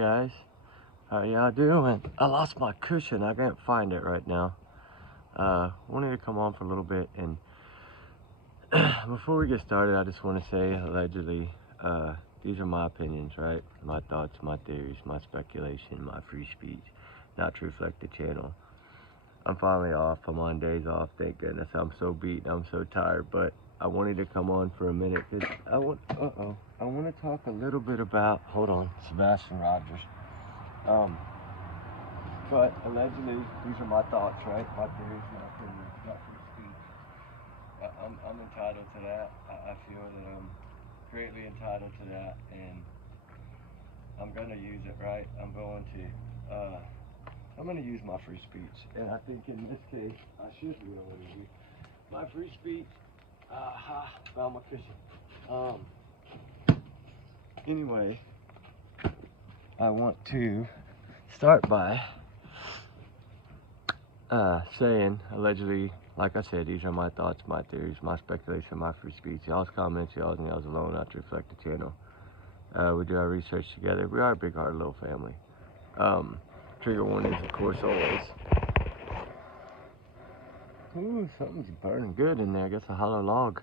Guys, how y'all doing? I lost my cushion. I can't find it right now. Wanted to come on for a little bit, and before we get started, I just want to say, allegedly, these are my opinions, right? My thoughts, my theories, my speculation, my free speech, not to reflect the channel. I'm finally off. I'm on days off. Thank goodness. I'm so beat. I'm so tired, but I wanted to come on for a minute because I want to talk a little bit about. Hold on, Sebastian Rogers. But allegedly, these are my thoughts, right? My theories, my opinions, not free speech. I'm entitled to that. I feel that I'm greatly entitled to that, and I'm gonna use it, right? I'm gonna use my free speech, and I think in this case, I should be able to use my free speech. Found my cushion. Anyway, I want to start by saying, allegedly, like I said, these are my thoughts, my theories, my speculation, my free speech. Y'all's comments, y'all's and y'all's alone, not to reflect the channel. We do our research together. We are a big-hearted little family. Trigger warnings, of course, always. Ooh, something's burning good in there. I guess a hollow log.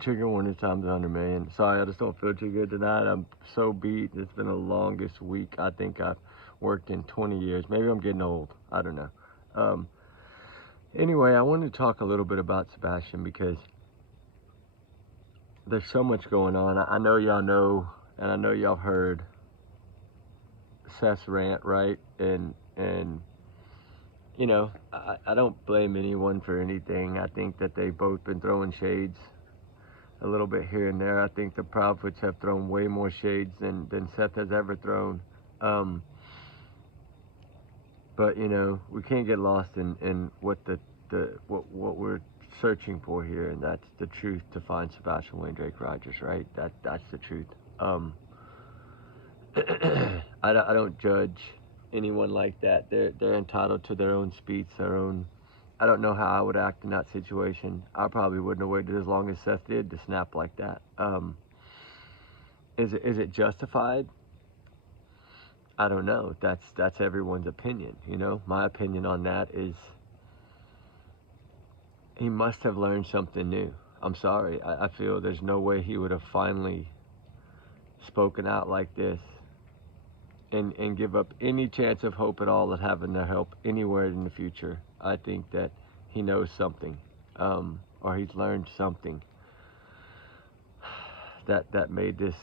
Trigger warning times 100 million. Sorry, I just don't feel too good tonight. I'm so beat. It's been the longest week I think I've worked in 20 years. Maybe I'm getting old. I don't know. Anyway, I wanted to talk a little bit about Sebastian because there's so much going on. I know y'all know, and I know y'all heard Seth's rant, right? And you know, I don't blame anyone for anything. I think that they've both been throwing shades a little bit here and there. I think the prophets have thrown way more shades than Seth has ever thrown. But you know, we can't get lost in what what we're searching for here, and that's the truth to find Sebastian Wayne Drake Rogers, right? That's the truth. I don't judge anyone like that. They're entitled to their own speech, their own. I don't know how I would act in that situation. I probably wouldn't have waited as long as Seth did to snap like that. Is it justified? I don't know. That's everyone's opinion, you know. My opinion on that is he must have learned something new. I'm sorry. I feel there's no way he would have finally spoken out like this and give up any chance of hope at all at having their help anywhere in the future. I think that he knows something, or he's learned something that made this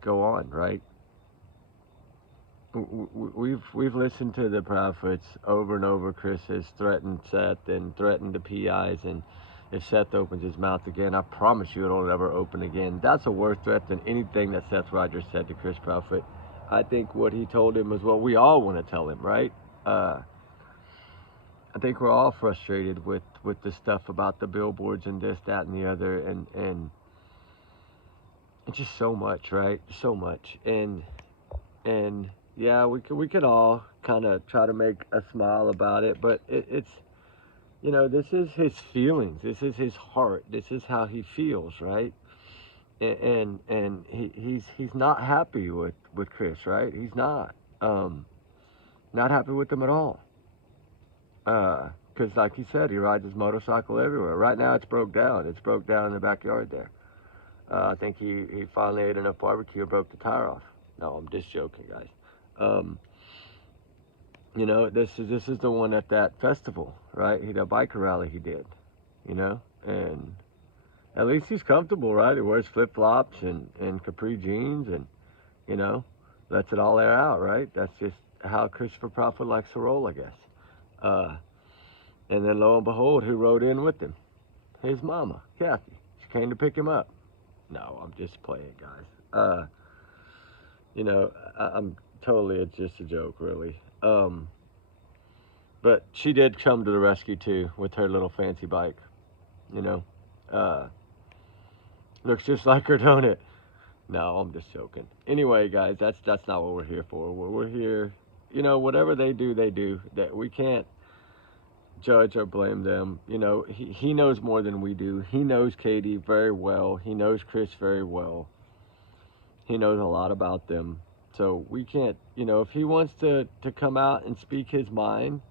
go on, right? We've listened to the prophets over and over. Chris has threatened Seth and threatened the PIs, and if Seth opens his mouth again, I promise you it'll never open again. That's a worse threat than anything that Seth Rogers said to Chris Prophet. I think what he told him is what we all want to tell him, right? I think we're all frustrated with the stuff about the billboards and this, that, and the other, and it's just so much, right? So much, and yeah, we could all kind of try to make a smile about it, but it's, you know, this is his feelings, this is his heart, this is how he feels, right? And he's not happy with Chris, right? He's not happy with him at all. Because like he said, he rides his motorcycle everywhere. Right now it's broke down. It's broke down in the backyard there. I think he finally ate enough barbecue and broke the tire off. No, I'm just joking, guys. You know, this is the one at that festival, right? The biker rally he did, you know, and at least he's comfortable, right? He wears flip-flops and capri jeans, and you know, lets it all air out, right? That's just how Christopher Prophet likes to roll, I guess. And then lo and behold, who rode in with him? His mama, Kathy. She came to pick him up. No, I'm just playing, guys. You know, I'm totally, it's just a joke, really. But she did come to the rescue too with her little fancy bike. You know, looks just like her, don't it? No, I'm just joking. Anyway, guys, that's not what we're here for. We're here, you know, whatever they do, they do. That we can't judge or blame them. You know, he knows more than we do. He knows Katie very well. He knows Chris very well. He knows a lot about them. So we can't, if he wants to come out and speak his mind,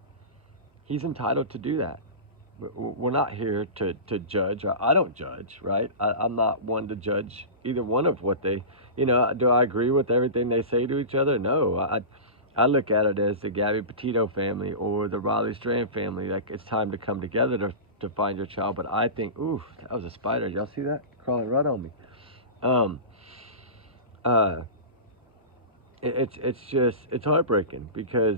he's entitled to do that. We're not here to judge. I don't judge, right? I'm not one to judge either one of what they, do I agree with everything they say to each other? No. I look at it as the Gabby Petito family or the Riley Strand family. Like, it's time to come together to find your child. But I think, ooh, that was a spider. Y'all see that? Crawling right on me. Um, uh, it's heartbreaking because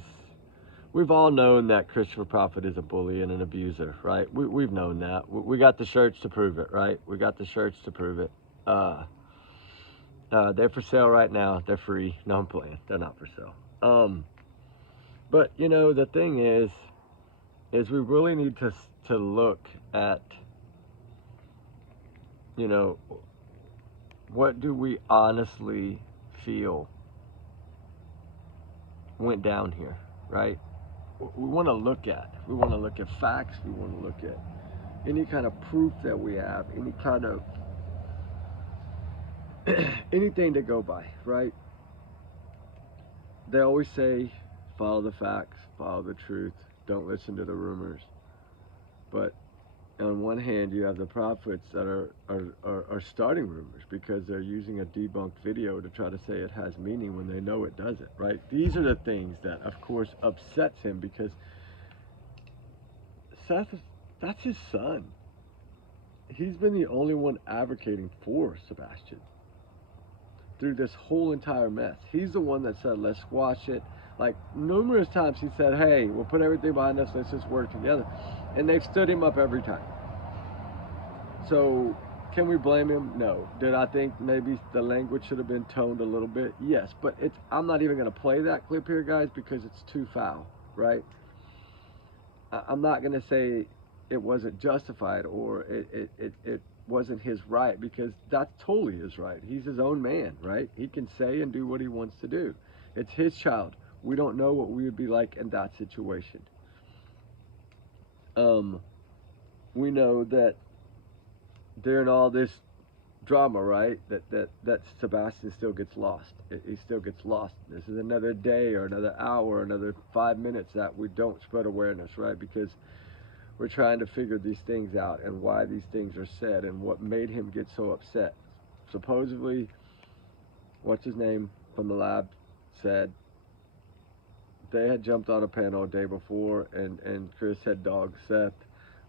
we've all known that Christopher Prophet is a bully and an abuser, right? We've known that. We got the shirts to prove it, right? We got the shirts to prove it. They're for sale right now. They're free. No, I'm playing. They're not for sale. But the thing is we really need to look at, what do we honestly feel went down here, right? We want to look at facts. We want to look at any kind of proof that we have, any kind of anything to go by, right? They always say, follow the facts, follow the truth, don't listen to the rumors. But on one hand, you have the prophets that are starting rumors because they're using a debunked video to try to say it has meaning when they know it doesn't, right? These are the things that, of course, upsets him because Seth, that's his son. He's been the only one advocating for Sebastian through this whole entire mess. He's the one that said, let's squash it. Like, numerous times he said, hey, we'll put everything behind us, let's just work together. And they've stood him up every time. So, can we blame him? No. Did I think maybe the language should have been toned a little bit? Yes. But I'm not even going to play that clip here, guys, because it's too foul, right? I'm not going to say it wasn't justified or it wasn't his right, because that's totally his right. He's his own man, right? He can say and do what he wants to do. It's his child. We don't know what we would be like in that situation. We know that during all this drama, right, that Sebastian still gets lost. He still gets lost. This is another day or another hour, another 5 minutes that we don't spread awareness, right? Because we're trying to figure these things out and why these things are said and what made him get so upset. Supposedly, what's his name from the lab said they had jumped on a panel a day before and Chris had dogged Seth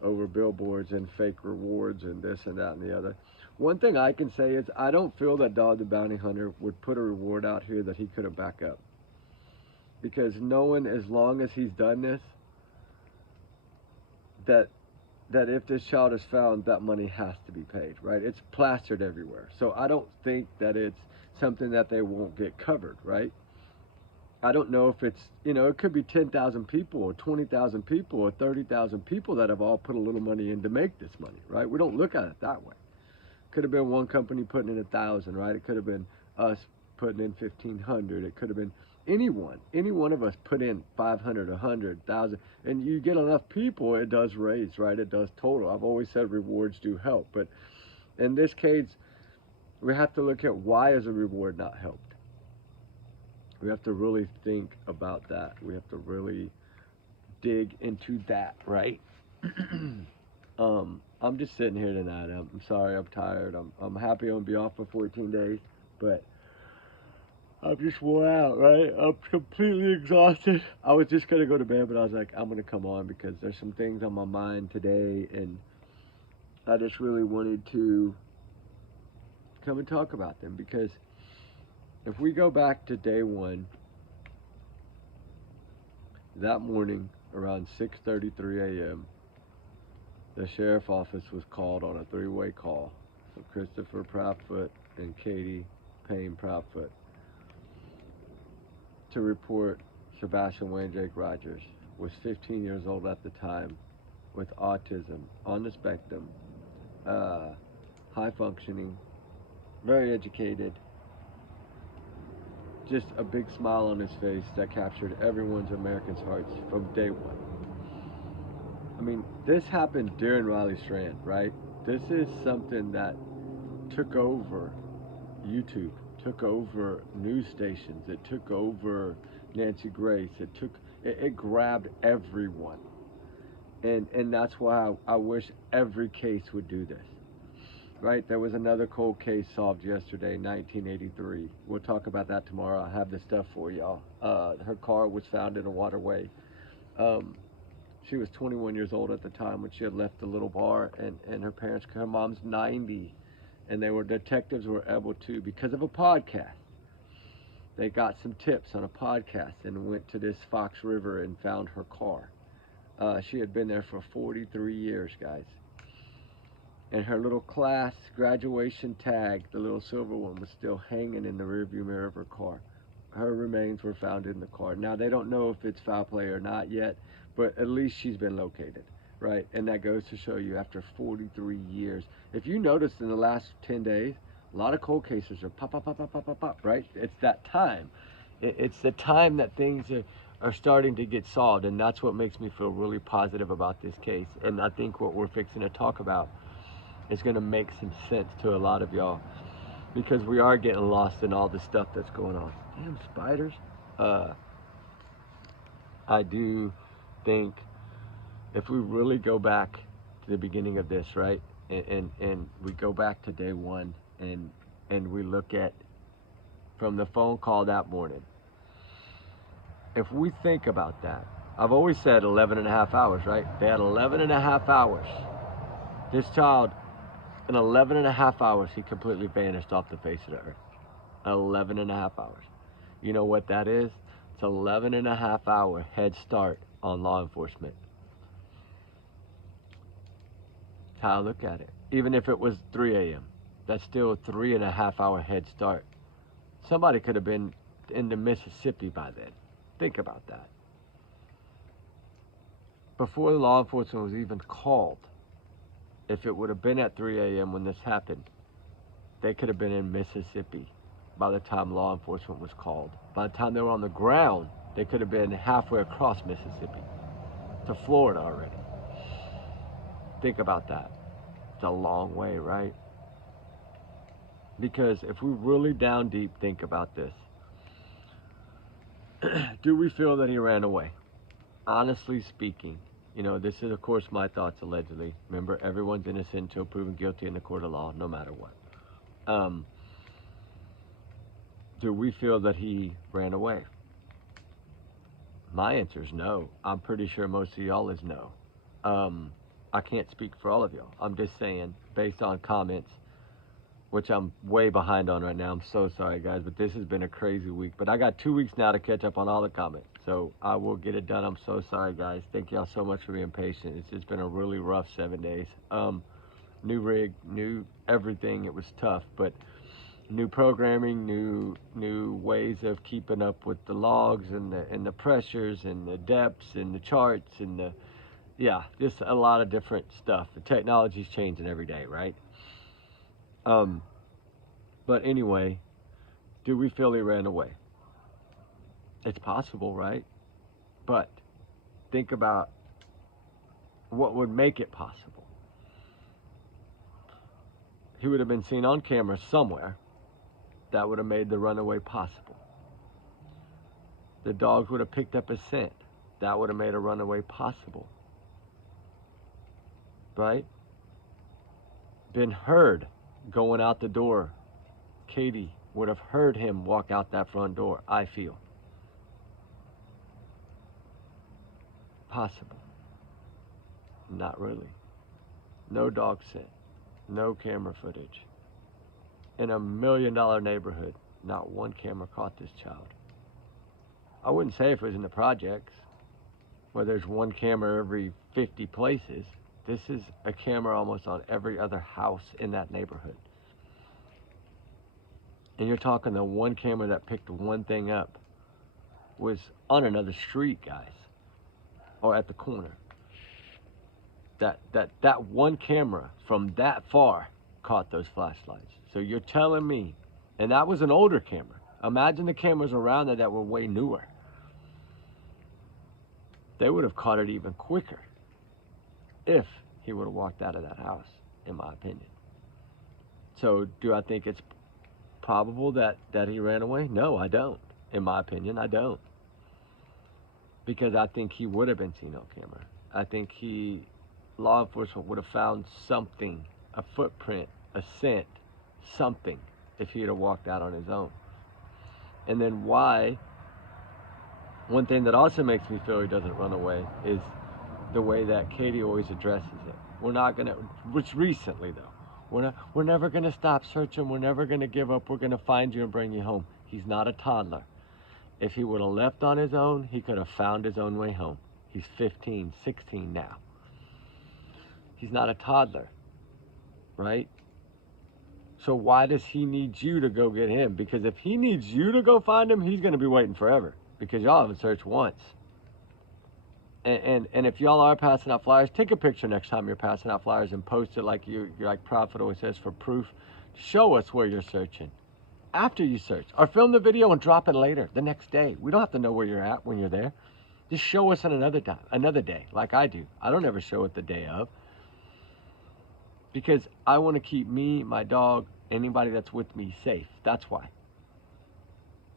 over billboards and fake rewards and this and that and the other. One thing I can say is I don't feel that Dog the Bounty Hunter would put a reward out here that he couldn't back up. Because knowing as long as he's done this, that if this child is found, that money has to be paid, right? It's plastered everywhere. So I don't think that it's something that they won't get covered, right? I don't know if it's, it could be 10,000 people or 20,000 people or 30,000 people that have all put a little money in to make this money, right? We don't look at it that way. Could have been one company putting in 1,000, right? It could have been us putting in 1,500. It could have been any one of us put in 500, 100, 1,000, and you get enough people, it does raise, right? It does total. I've always said rewards do help, but in this case, we have to look at why is a reward not helped. We have to really think about that. We have to really dig into that, right? I'm just sitting here tonight. I'm sorry, I'm tired. I'm happy I'm gonna be off for 14 days, but I'm just wore out, right? I'm completely exhausted. I was just gonna go to bed, but I was like, I'm gonna come on because there's some things on my mind today, and I just really wanted to come and talk about them. Because if we go back to day one, that morning around 6:33 a.m., the sheriff's office was called on a three-way call for Christopher Proudfoot and Katie Payne Proudfoot to report Sebastian Wayne Drake Rogers was 15 years old at the time with autism, on the spectrum, high functioning, very educated, just a big smile on his face that captured everyone's Americans' hearts from day one. I mean, this happened during Riley Strand, right? This is something that took over YouTube, took over news stations. It took over Nancy Grace. It grabbed everyone. And that's why I wish every case would do this. Right? There was another cold case solved yesterday, 1983. We'll talk about that tomorrow. I have the stuff for y'all. Her car was found in a waterway. Um, she was 21 years old at the time when she had left the little bar, and her mom's 90, and detectives were able to, because of a podcast, they got some tips on a podcast and went to this Fox River and found her car. She had been there for 43 years, guys. And her little class graduation tag, the little silver one, was still hanging in the rearview mirror of her car. Her remains were found in the car. Now, they don't know if it's foul play or not yet, but at least she's been located, right? And that goes to show you, after 43 years. If you noticed in the last 10 days, a lot of cold cases are pop, pop, pop, pop, pop, pop, pop, right? It's that time. It's the time that things are starting to get solved, and that's what makes me feel really positive about this case. And I think what we're fixing to talk about is going to make some sense to a lot of y'all, because we are getting lost in all the stuff that's going on. Damn spiders. I do think if we really go back to the beginning of this, right, and we go back to day one, and we look at from the phone call that morning, if we think about that, I've always said 11 and a half hours, right? They had 11 and a half hours. This child, in 11 and a half hours, he completely vanished off the face of the earth. 11 and a half hours. You know what that is? It's 11 and a half hour head start on law enforcement. That's how I look at it. Even if it was 3 a.m., that's still a 3.5 hour head start. Somebody could have been in the Mississippi by then. Think about that. Before the law enforcement was even called, if it would have been at 3 a.m. when this happened, they could have been in Mississippi by the time law enforcement was called. By the time they were on the ground, they could have been halfway across Mississippi to Florida already. Think about that. It's a long way, right? Because if we really down deep think about this, do we feel that he ran away? Honestly speaking, you know, this is, of course, my thoughts allegedly. Remember, everyone's innocent until proven guilty in the court of law, no matter what. Do we feel that he ran away? My answer is no. I'm pretty sure most of y'all is no. I can't speak for all of y'all. I'm just saying, based on comments, which I'm way behind on right now. I'm so sorry, guys, but this has been a crazy week. But I got 2 weeks now to catch up on all the comments, so I will get it done. I'm so sorry, guys. Thank y'all so much for being patient. It's just been a really rough 7 days. New rig, new everything. It was tough, but new programming, new ways of keeping up with the logs and the pressures and the depths and the charts and just a lot of different stuff. The technology's changing every day, right? But anyway, do we feel he ran away? It's possible, right? But think about what would make it possible. He would have been seen on camera somewhere. That would have made the runaway possible. The dogs would have picked up a scent. That would have made a runaway possible. Right? Been heard going out the door. Katie would have heard him walk out that front door, I feel. Possible. Not really. No dog scent. No camera footage. In a $1 million neighborhood, not one camera caught this child. I wouldn't say if it was in the projects, where there's one camera every 50 places. This is a camera almost on every other house in that neighborhood. And you're talking the one camera that picked one thing up was on another street, guys, or at the corner. That one camera from that far caught those flashlights. So you're telling me, and that was an older camera. Imagine the cameras around there that were way newer. They would have caught it even quicker if he would have walked out of that house, in my opinion. So do I think it's probable that he ran away? No, I don't. In my opinion, I don't. Because I think he would have been seen on camera. I think law enforcement would have found something, a footprint, a scent, something, if he had walked out on his own. And then one thing that also makes me feel he doesn't run away is the way that Katie always addresses it. We're not gonna, which recently though, we're never gonna stop searching, we're never gonna give up, we're gonna find you and bring you home. He's not a toddler. If he would have left on his own, he could have found his own way home. He's 15, 16 now. He's not a toddler, right? So why does he need you to go get him? Because if he needs you to go find him, he's gonna be waiting forever, because y'all haven't searched once. And if y'all are passing out flyers, take a picture next time you're passing out flyers and post it like like Prophet always says, for proof. Show us where you're searching after you search, or film the video and drop it later, the next day. We don't have to know where you're at when you're there. Just show us on another day, like I do. I don't ever show it the day of, because I want to keep me, my dog, anybody that's with me safe. That's why.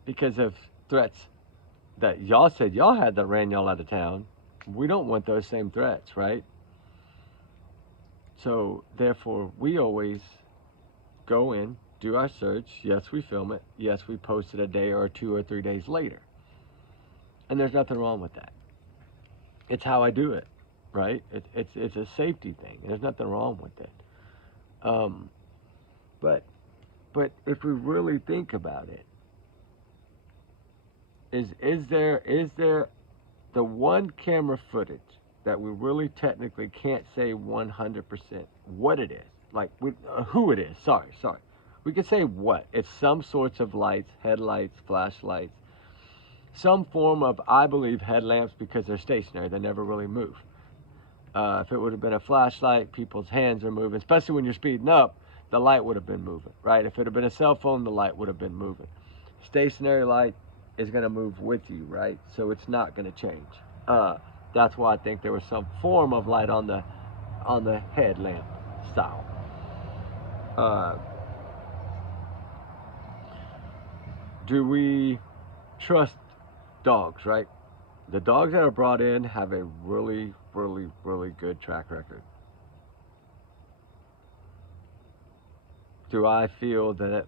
Because of threats that y'all said y'all had that ran y'all out of town, we don't want those same threats, right? So therefore, we always go in, do our search. Yes, we film it. Yes, we post it a day or 2 or 3 days later. And there's nothing wrong with that. It's how I do it, right? It's a safety thing. There's nothing wrong with it. But if we really think about it, is there the one camera footage that we really technically can't say 100% what it is, like who it is? Sorry. We could say what. It's some sorts of lights, headlights, flashlights, some form of, I believe, headlamps, because they're stationary. They never really move. If it would have been a flashlight, people's hands are moving, especially when you're speeding up, the light would have been moving, right? If it had been a cell phone, the light would have been moving. Stationary light is going to move with you, right? So it's not going to change. That's why I think there was some form of light on the headlamp style. Do we trust dogs, right? The dogs that are brought in have a really, really, really good track record. Do I feel that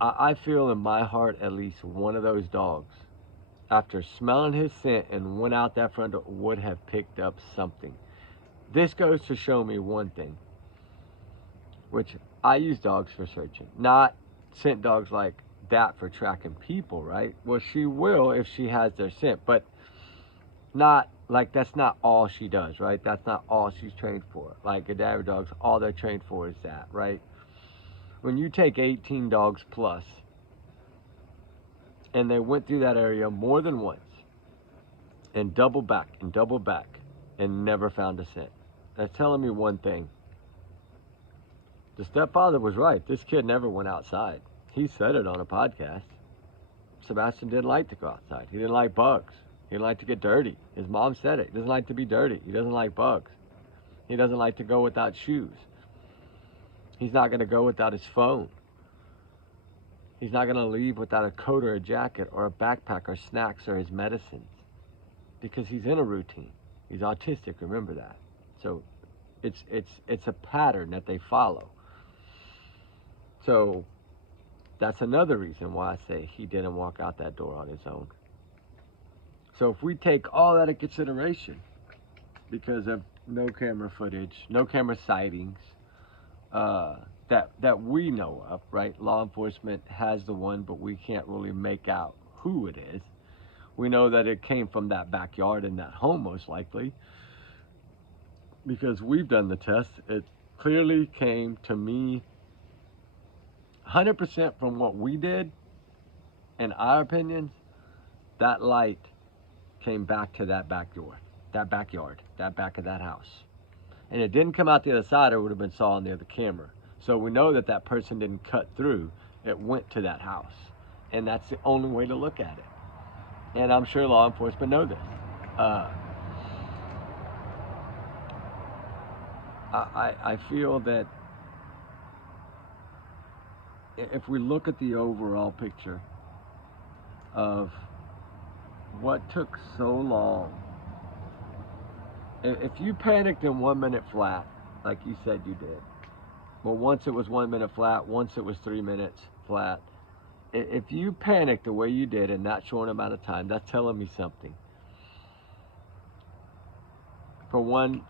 I feel in my heart at least one of those dogs, after smelling his scent and went out that front door, would have picked up something. This goes to show me one thing, which I use dogs for searching, not scent dogs like that for tracking people, right? Well, she will if she has their scent, but not like, that's not all she does, right? That's not all she's trained for. Like cadaver dogs, all they're trained for is that, right? When you take 18 dogs plus and they went through that area more than once and double back and never found a scent, that's telling me one thing. The stepfather was right. This kid never went outside. He said it on a podcast. Sebastian didn't like to go outside. He didn't like bugs. He didn't like to get dirty. His mom said it. He doesn't like to be dirty. He doesn't like bugs. He doesn't like to go without shoes. He's not going to go without his phone. He's not going to leave without a coat or a jacket or a backpack or snacks or his medicines, because he's in a routine. He's autistic, remember that. So it's a pattern that they follow. So that's another reason why I say he didn't walk out that door on his own. So if we take all that into consideration, because of no camera footage, no camera sightings, that we know of, right? Law enforcement has the one, but we can't really make out who it is. We know that it came from that backyard in that home, most likely, because we've done the test. It clearly came to me 100% from what we did, in our opinions. That light came back to that back door, that backyard, that back of that house. And it didn't come out the other side, or it would have been saw on the other camera. So we know that that person didn't cut through. It went to that house. And that's the only way to look at it. And I'm sure law enforcement know this. I feel that if we look at the overall picture of what took so long, if you panicked in 1 minute flat, like you said you did, well, once it was 1 minute flat, once it was 3 minutes flat, if you panicked the way you did in that short amount of time, that's telling me something. For one,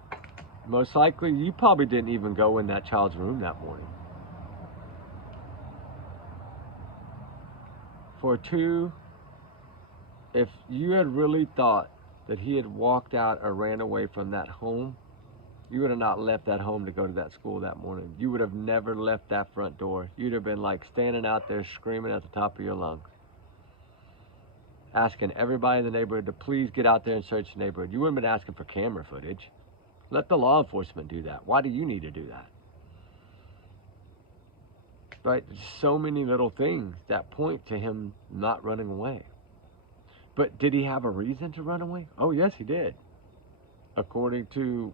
most likely you probably didn't even go in that child's room that morning. For two, if you had really thought that he had walked out or ran away from that home, you would have not left that home to go to that school that morning. You would have never left that front door. You'd have been like standing out there screaming at the top of your lungs, asking everybody in the neighborhood to please get out there and search the neighborhood. You wouldn't have been asking for camera footage. Let the law enforcement do that. Why do you need to do that? Right? There's so many little things that point to him not running away. But did he have a reason to run away? Oh, yes, he did. According to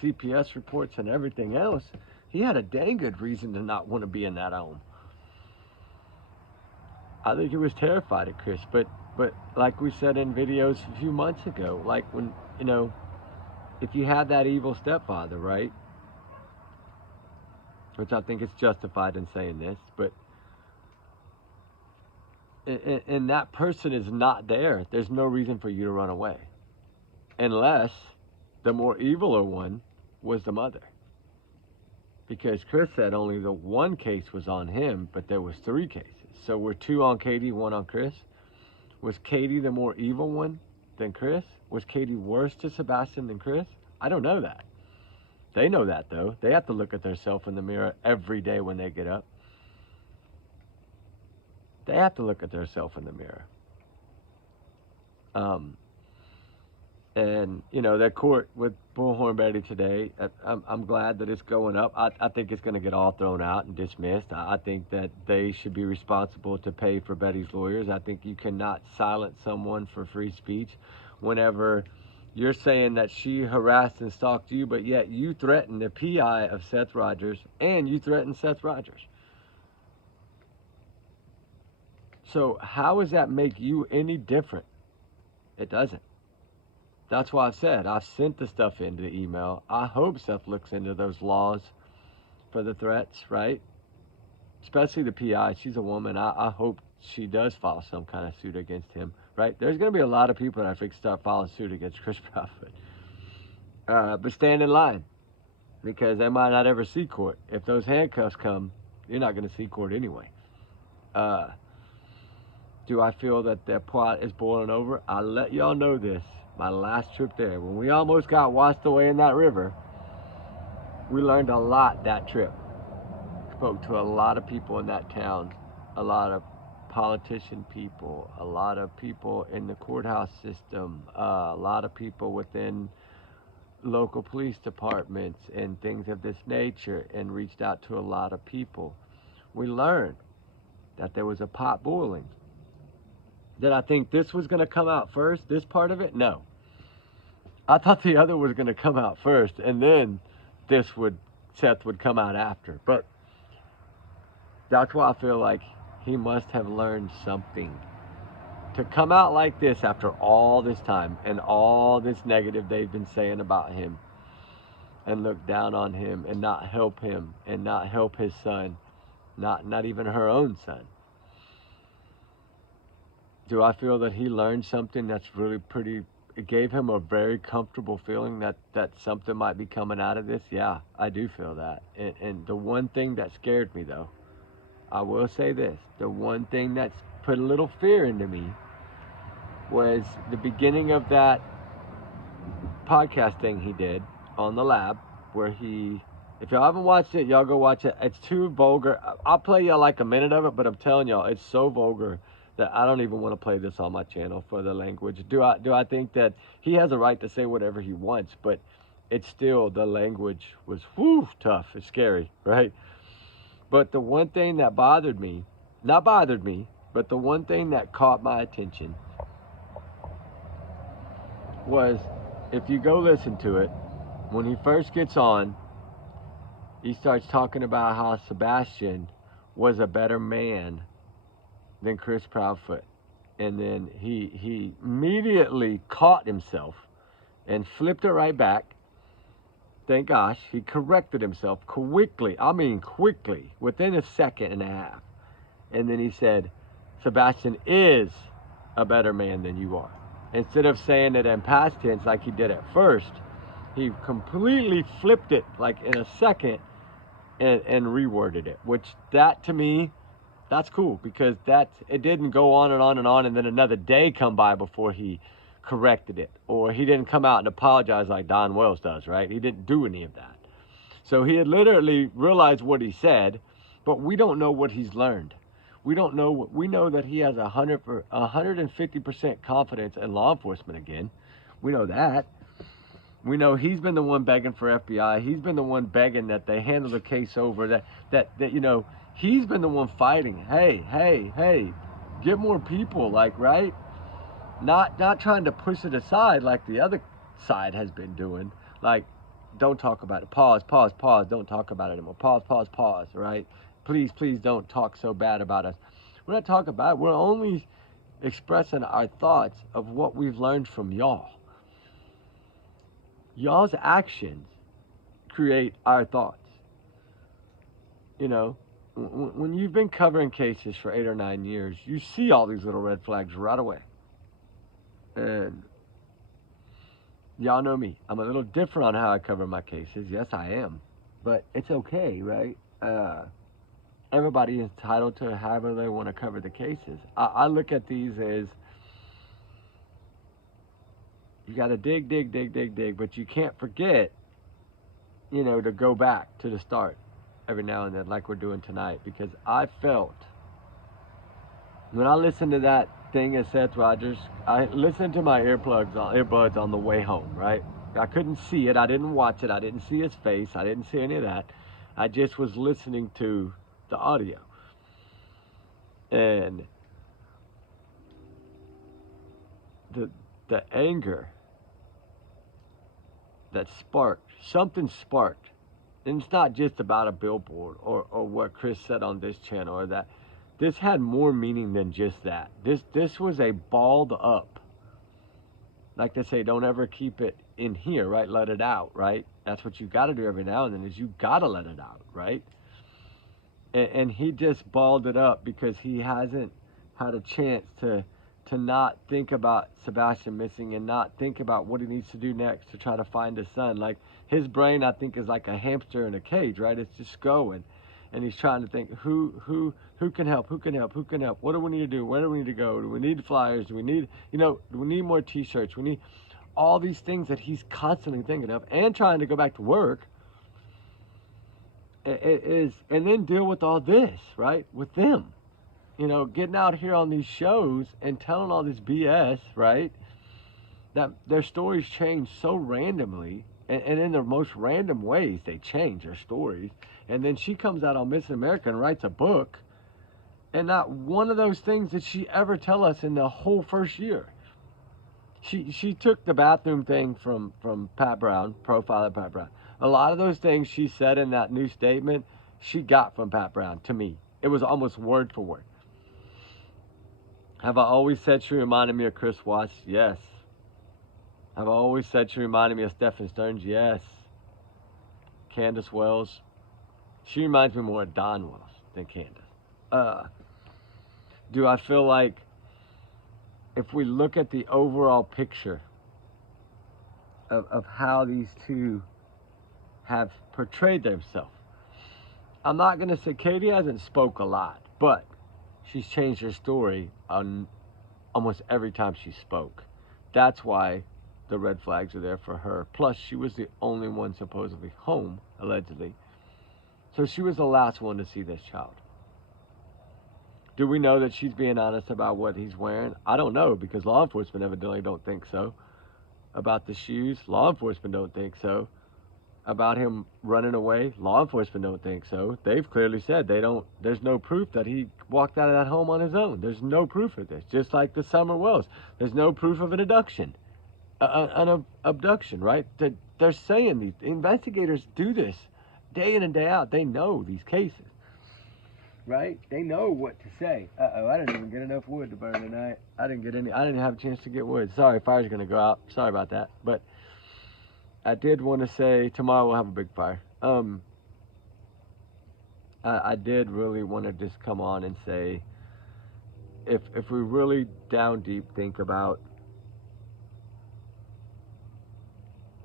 CPS reports and everything else, he had a dang good reason to not want to be in that home. I think he was terrified of Chris, but like we said in videos a few months ago, like when, you know, if you had that evil stepfather, right? Which I think is justified in saying this, but and that person is not there, there's no reason for you to run away. Unless the more eviler one was the mother. Because Chris said only the one case was on him, but there was 3 cases. So were 2 on Katie, 1 on Chris? Was Katie the more evil one than Chris? Was Katie worse to Sebastian than Chris? I don't know that. They know that, though. They have to look at themselves in the mirror every day when they get up. They have to look at themselves in the mirror. And, you know, that court with Bullhorn Betty today, I'm glad that it's going up. I think it's going to get all thrown out and dismissed. I think that they should be responsible to pay for Betty's lawyers. I think you cannot silence someone for free speech whenever you're saying that she harassed and stalked you, but yet you threatened the PI of Seth Rogers and you threatened Seth Rogers. So how does that make you any different? It doesn't. That's why I've said I've sent the stuff into the email. I hope Seth looks into those laws for the threats, right? Especially the PI. She's a woman. I hope she does file some kind of suit against him, right? There's going to be a lot of people that I think start filing suit against Chris Prophet. But stand in line, because they might not ever see court. If those handcuffs come, you're not going to see court anyway. Do I feel that the plot is boiling over? I'll let y'all know this. My last trip there, when we almost got washed away in that river, we learned a lot that trip. Spoke to a lot of people in that town, a lot of politician people, a lot of people in the courthouse system, a lot of people within local police departments and things of this nature, and reached out to a lot of people. We learned that there was a pot boiling. Did I think this was going to come out first, this part of it? No. I thought the other was going to come out first, and then Seth would come out after. But that's why I feel like he must have learned something. To come out like this after all this time and all this negative they've been saying about him, and look down on him and not help him and not help his son, not even her own son. Do I feel that he learned something that's really pretty, it gave him a very comfortable feeling that something might be coming out of this? Yeah, I do feel that. And the one thing that scared me, though, I will say this, the one thing that's put a little fear into me was the beginning of that podcast thing he did on the lab, where he, if y'all haven't watched it, y'all go watch it. It's too vulgar. I'll play y'all like a minute of it, but I'm telling y'all, it's so vulgar that I don't even want to play this on my channel for the language. Do I think that he has a right to say whatever he wants, but it's still, the language was tough. It's scary, right? But the one thing that but the one thing that caught my attention was, if you go listen to it, when he first gets on, he starts talking about how Sebastian was a better man than Chris Proudfoot. And then he immediately caught himself and flipped it right back. Thank gosh, he corrected himself quickly. I mean, quickly, within a second and a half. And then he said, Sebastian is a better man than you are. Instead of saying it in past tense like he did at first, he completely flipped it like in a second and reworded it, which that to me, that's cool, because it didn't go on and on and on and then another day come by before he corrected it, or he didn't come out and apologize like Don Wells does, right? He didn't do any of that. So he had literally realized what he said, but we don't know what he's learned. We don't know. We know that he has 150% confidence in law enforcement again. We know that. We know he's been the one begging for FBI. He's been the one begging that they handle the case over. That you know, he's been the one fighting. Hey, get more people, like, right? Not trying to push it aside like the other side has been doing. Like, don't talk about it. Pause. Don't talk about it anymore. Pause, right? Please don't talk so bad about us. We're not talking about it. We're only expressing our thoughts of what we've learned from y'all. Y'all's actions create our thoughts. You know, when you've been covering cases for 8 or 9 years, you see all these little red flags right away. And y'all know me. I'm a little different on how I cover my cases. Yes, I am. But it's okay, right? Everybody is entitled to however they want to cover the cases. I look at these as, you got to dig, but you can't forget, you know, to go back to the start every now and then, like we're doing tonight, because I felt, when I listened to that thing of Seth Rogers, I listened to my earbuds on the way home, right? I couldn't see it. I didn't watch it. I didn't see his face. I didn't see any of that. I just was listening to the audio. And the anger that something sparked. And it's not just about a billboard or what Chris said on this channel or that. This had more meaning than just that. This was a balled up. Like they say, don't ever keep it in here, right? Let it out, right? That's what you got to do every now and then, is you got to let it out, right? And he just balled it up because he hasn't had a chance to not think about Sebastian missing and not think about what he needs to do next to try to find his son. Like, his brain, I think, is like a hamster in a cage, right? It's just going. And he's trying to think, who can help? Who can help? What do we need to do? Where do we need to go? Do we need flyers? Do we need, do we need more t-shirts? We need all these things that he's constantly thinking of and trying to go back to work. And then deal with all this, right? With them. Getting out here on these shows and telling all this BS, right? That their stories change so randomly, and in the most random ways they change their stories. And then she comes out on Miss America and writes a book, and not one of those things did she ever tell us in the whole first year. She took the bathroom thing from Pat Brown, Profiler Pat Brown. A lot of those things she said in that new statement, she got from Pat Brown, to me. It was almost word for word. Have I always said she reminded me of Chris Watts? Yes. Have I always said she reminded me of Stephen Stearns? Yes. Candace Wells? She reminds me more of Don Wells than Candace. Do I feel like if we look at the overall picture of how these two have portrayed themselves, I'm not going to say Katie hasn't spoke a lot, but she's changed her story on almost every time she spoke. That's why the red flags are there for her. Plus, she was the only one supposedly home, allegedly. So she was the last one to see this child. Do we know that she's being honest about what he's wearing? I don't know, because law enforcement evidently don't think so. About the shoes, law enforcement don't think so. About him running away, law enforcement don't think so. They've clearly said there's no proof that he walked out of that home on his own. There's no proof of this. Just like the Summer Wells, there's no proof of an abduction. Right? They're saying these investigators do this day in and day out. They know these cases. right? They know what to say. Uh-oh, I didn't even get enough wood to burn tonight. I didn't have a chance to get wood. Sorry, fire's gonna go out. Sorry about that. But I did want to say tomorrow we'll have a big fire. I did really want to just come on and say, if we really down deep think about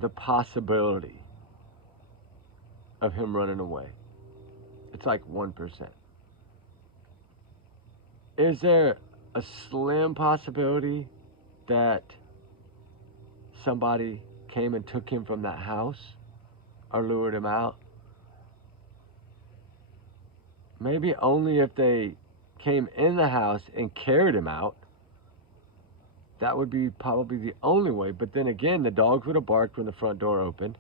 the possibility of him running away, it's like 1%. Is there a slim possibility that somebody came and took him from that house or lured him out? Maybe only if they came in the house and carried him out. That would be probably the only way. But then again, the dogs would have barked when the front door opened.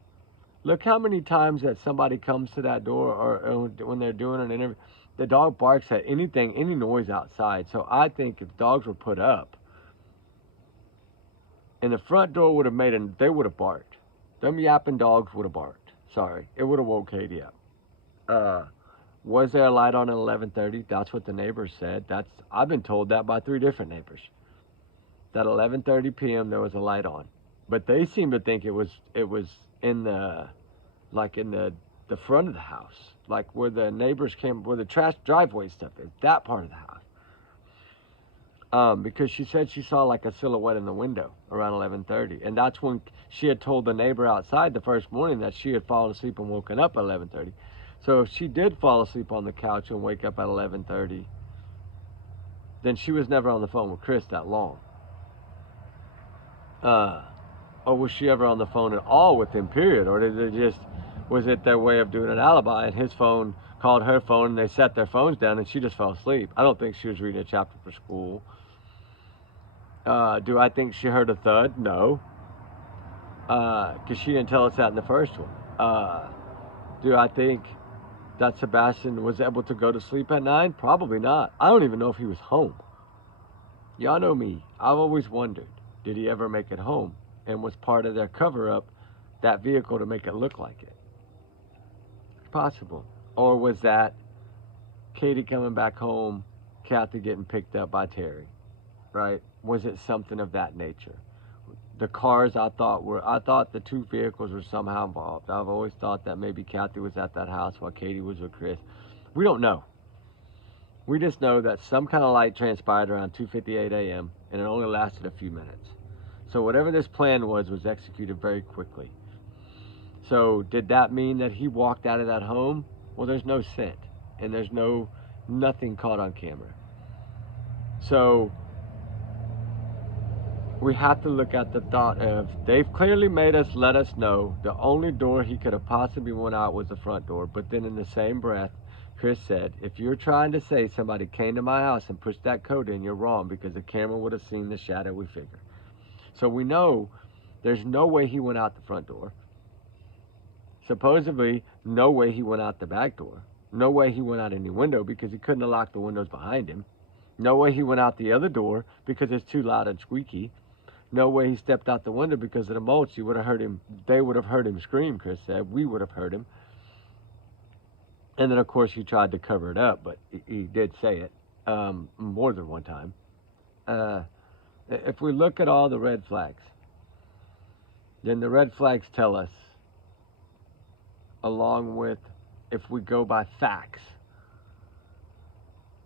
Look how many times that somebody comes to that door or when they're doing an interview, the dog barks at anything, any noise outside. So I think if dogs were put up and the front door would have they would have barked. Them yapping dogs would have barked. Sorry, it would have woke Katie up. Was there a light on at 11:30? That's what the neighbors said. I've been told that by 3 different neighbors. That 11:30 p.m. there was a light on, but they seem to think it was in the the front of the house, like where the neighbors came, where the trash driveway stuff is, that part of the house. Because she said she saw like a silhouette in the window around 11:30, and that's when she had told the neighbor outside the first morning that she had fallen asleep and woken up at 11:30. So if she did fall asleep on the couch and wake up at 11:30, then she was never on the phone with Chris that long. Or was she ever on the phone at all with him, period? Or was it their way of doing an alibi, and his phone called her phone and they set their phones down and she just fell asleep? I don't think she was reading a chapter for school. Do I think she heard a thud? No. Because she didn't tell us that in the first one. Do I think that Sebastian was able to go to sleep at 9? Probably not. I don't even know if he was home. Y'all know me. I've always wondered, did he ever make it home? And was part of their cover-up that vehicle to make it look like it? Possible. Or was that Katie coming back home, Kathy getting picked up by Terry, right? Was it something of that nature? The cars I thought the 2 vehicles were somehow involved. I've always thought that maybe Kathy was at that house while Katie was with Chris. We don't know. We just know that some kind of light transpired around 2:58 a.m. and it only lasted a few minutes. So whatever this plan was executed very quickly. So did that mean that he walked out of that home? Well, there's no scent and there's nothing caught on camera. So we have to look at the thought of, they've clearly let us know the only door he could have possibly went out was the front door. But then in the same breath, Chris said, if you're trying to say somebody came to my house and pushed that code in, you're wrong, because the camera would have seen the shadowy figure. So we know there's no way he went out the front door. Supposedly, no way he went out the back door. No way he went out any window because he couldn't have locked the windows behind him. No way he went out the other door because it's too loud and squeaky. No way he stepped out the window because of the mulch. You would have heard him. They would have heard him scream, Chris said. We would have heard him. And then, of course, he tried to cover it up, but he did say it more than one time. If we look at all the red flags, then the red flags tell us, along with, if we go by facts,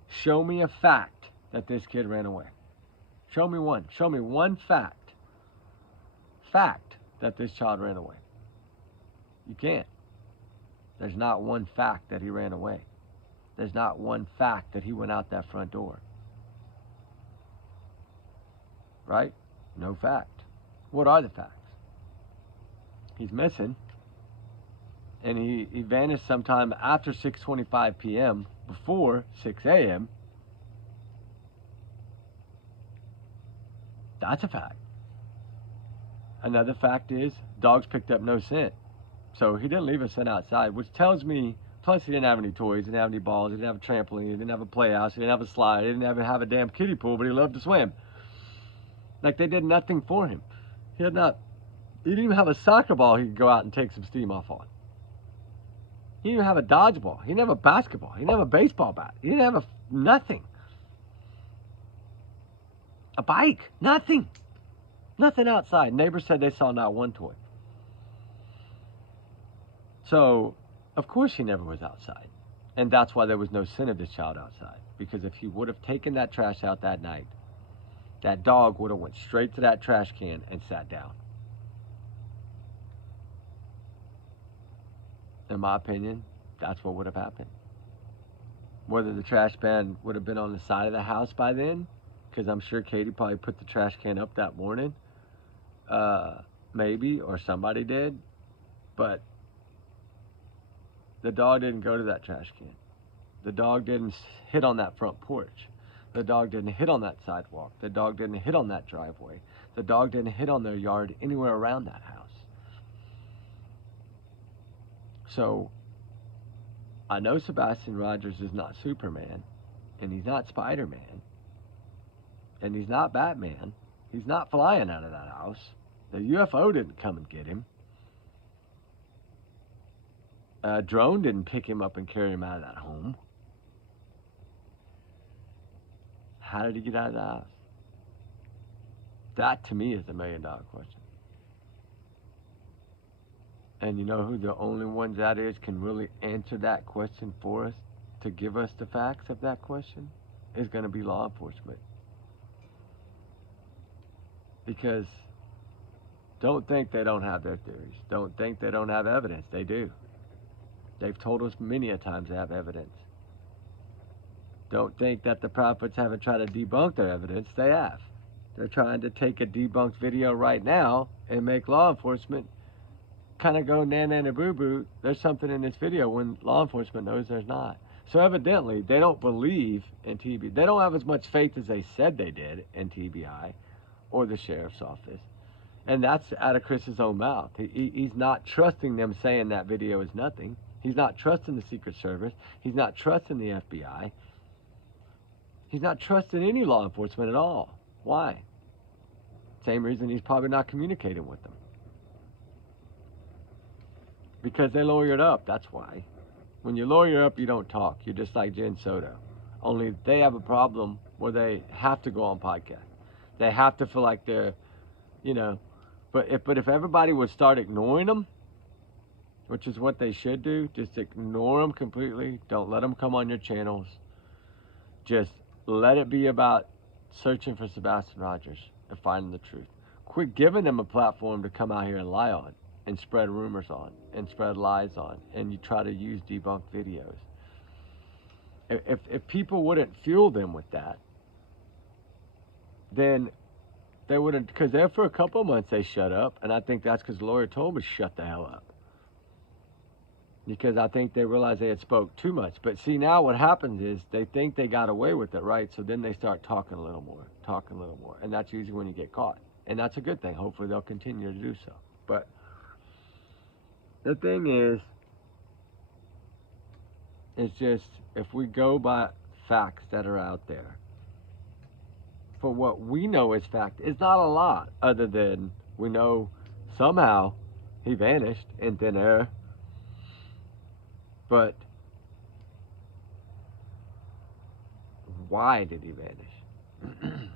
show me a fact that this kid ran away. Show me one. Show me one fact that this child ran away. You can't. There's not one fact that he ran away. There's not one fact that he went out that front door. Right? No fact. What are the facts? He's missing. And he vanished sometime after 6:25 p.m., before 6 a.m. That's a fact. Another fact is, dogs picked up no scent. So he didn't leave a scent outside, which tells me, plus he didn't have any toys, he didn't have any balls, he didn't have a trampoline, he didn't have a playhouse, he didn't have a slide, he didn't have a damn kiddie pool, but he loved to swim. Like, they did nothing for him. He didn't even have a soccer ball he could go out and take some steam off on. He didn't have a dodgeball. He didn't have a basketball. He didn't have a baseball bat. He didn't have nothing. A bike. Nothing. Nothing outside. Neighbors said they saw not one toy. So, of course he never was outside. And that's why there was no sin of this child outside. Because if he would have taken that trash out that night, that dog would have went straight to that trash can and sat down. In my opinion, that's what would have happened. Whether the trash can would have been on the side of the house by then, because I'm sure Katie probably put the trash can up that morning, maybe, or somebody did, but the dog didn't go to that trash can. The dog didn't hit on that front porch. The dog didn't hit on that sidewalk. The dog didn't hit on that driveway. The dog didn't hit on their yard anywhere around that house. So, I know Sebastian Rogers is not Superman, and he's not Spider-Man, and he's not Batman. He's not flying out of that house. The UFO didn't come and get him. A drone didn't pick him up and carry him out of that home. How did he get out of the house? That, to me, is the million-dollar question. And you know who the only ones that is can really answer that question for us, to give us the facts of that question, is going to be law enforcement. Because don't think they don't have their theories. Don't think they don't have evidence. They do. They've told us many a times they have evidence. Don't think that the prophets haven't tried to debunk their evidence. They have. They're trying to take a debunked video right now and make law enforcement kind of go na boo boo. There's something in this video when law enforcement knows there's not. So evidently they don't believe in TBI. They don't have as much faith as they said they did in TBI or the sheriff's office. And that's out of Chris's own mouth. He's not trusting them saying that video is nothing. He's not trusting the Secret Service. He's not trusting the FBI. He's not trusting any law enforcement at all. Why? Same reason he's probably not communicating with them. Because they lawyered up, that's why. When you lawyer up, you don't talk. You're just like Jen Soto. Only they have a problem where they have to go on podcasts. They have to feel like they're, you know, but if everybody would start ignoring them, which is what they should do, just ignore them completely. Don't let them come on your channels. Just let it be about searching for Sebastian Rogers and finding the truth. Quit giving them a platform to come out here and lie on and spread rumors on and spread lies on, and you try to use debunked videos. If people wouldn't fuel them with that, then they wouldn't, because there for a couple of months they shut up, and I think that's because the lawyer told them to shut the hell up. Because I think they realized they had spoke too much. But see, now what happens is they think they got away with it, right? So then they start talking a little more. And that's usually when you get caught. And that's a good thing. Hopefully they'll continue to do so. But the thing is, it's just, if we go by facts that are out there, for what we know is fact, it's not a lot, other than we know somehow he vanished in thin air. But why did he vanish?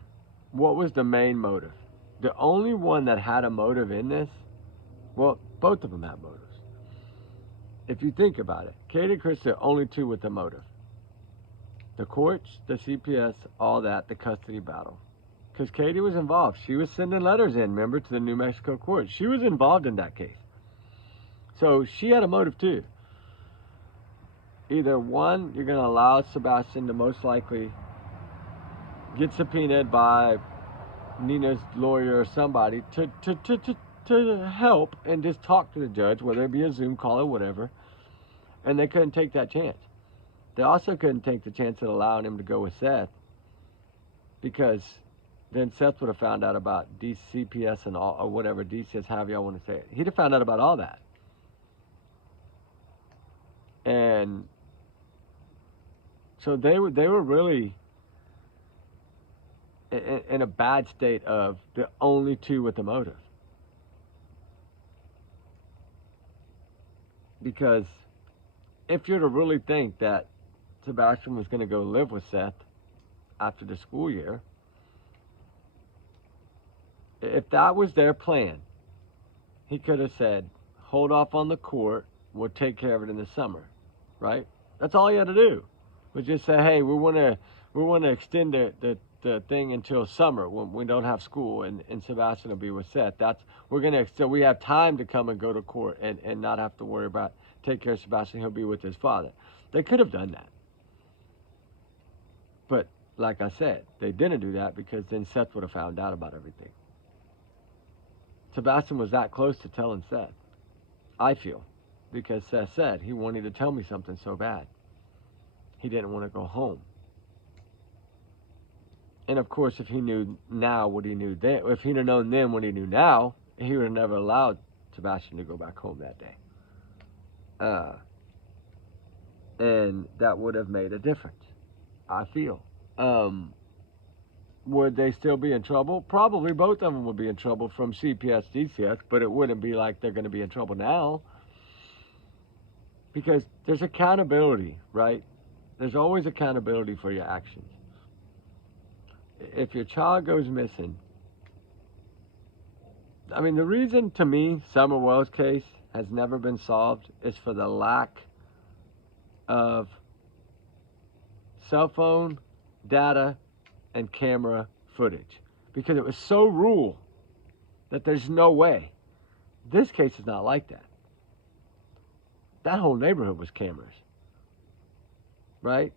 What was the main motive? The only one that had a motive in this, well, both of them had motives. If you think about it, Kate and Chris are only two with a motive. The courts, the CPS, all that, the custody battle. Because Katie was involved. She was sending letters in, remember, to the New Mexico court. She was involved in that case. So she had a motive too. Either one, you're going to allow Sebastian to most likely get subpoenaed by Nina's lawyer or somebody to help and just talk to the judge, whether it be a Zoom call or whatever. And they couldn't take that chance. They also couldn't take the chance of allowing him to go with Seth, because then Seth would have found out about DCPS and all, or whatever, DCS, however y'all want to say it. He'd have found out about all that. And so they were really in a bad state of the only two with a motive. Because if you're to really think that Sebastian was going to go live with Seth after the school year, if that was their plan, he could have said, hold off on the court, we'll take care of it in the summer, right? That's all he had to do, was just say, hey, we want to extend the thing until summer when we don't have school, and Sebastian will be with Seth. So we have time to come and go to court and not have to worry about take care of Sebastian. He'll be with his father. They could have done that. But like I said, they didn't do that because then Seth would have found out about everything. Sebastian was that close to telling Seth, I feel, because Seth said he wanted to tell me something so bad. He didn't want to go home. And of course, if he knew now what he knew then, if he'd have known then what he knew now, he would have never allowed Sebastian to go back home that day. And that would have made a difference, I feel. Would they still be in trouble? Probably both of them would be in trouble from CPS, DCS, but it wouldn't be like they're going to be in trouble now. Because there's accountability, right? There's always accountability for your actions. If your child goes missing, I mean, the reason to me Summer Wells' case has never been solved is for the lack of cell phone data and camera footage, because it was so rural that there's no way. This case is not like that. That whole neighborhood was cameras, right?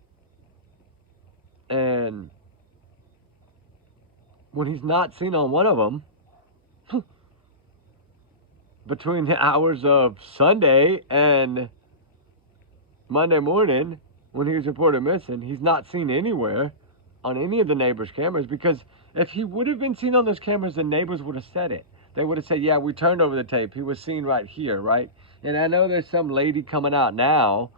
And when he's not seen on one of them, between the hours of Sunday and Monday morning, when he was reported missing, he's not seen anywhere on any of the neighbors' cameras, because if he would have been seen on those cameras, the neighbors would have said it. They would have said, yeah, we turned over the tape. He was seen right here, right? And I know there's some lady coming out now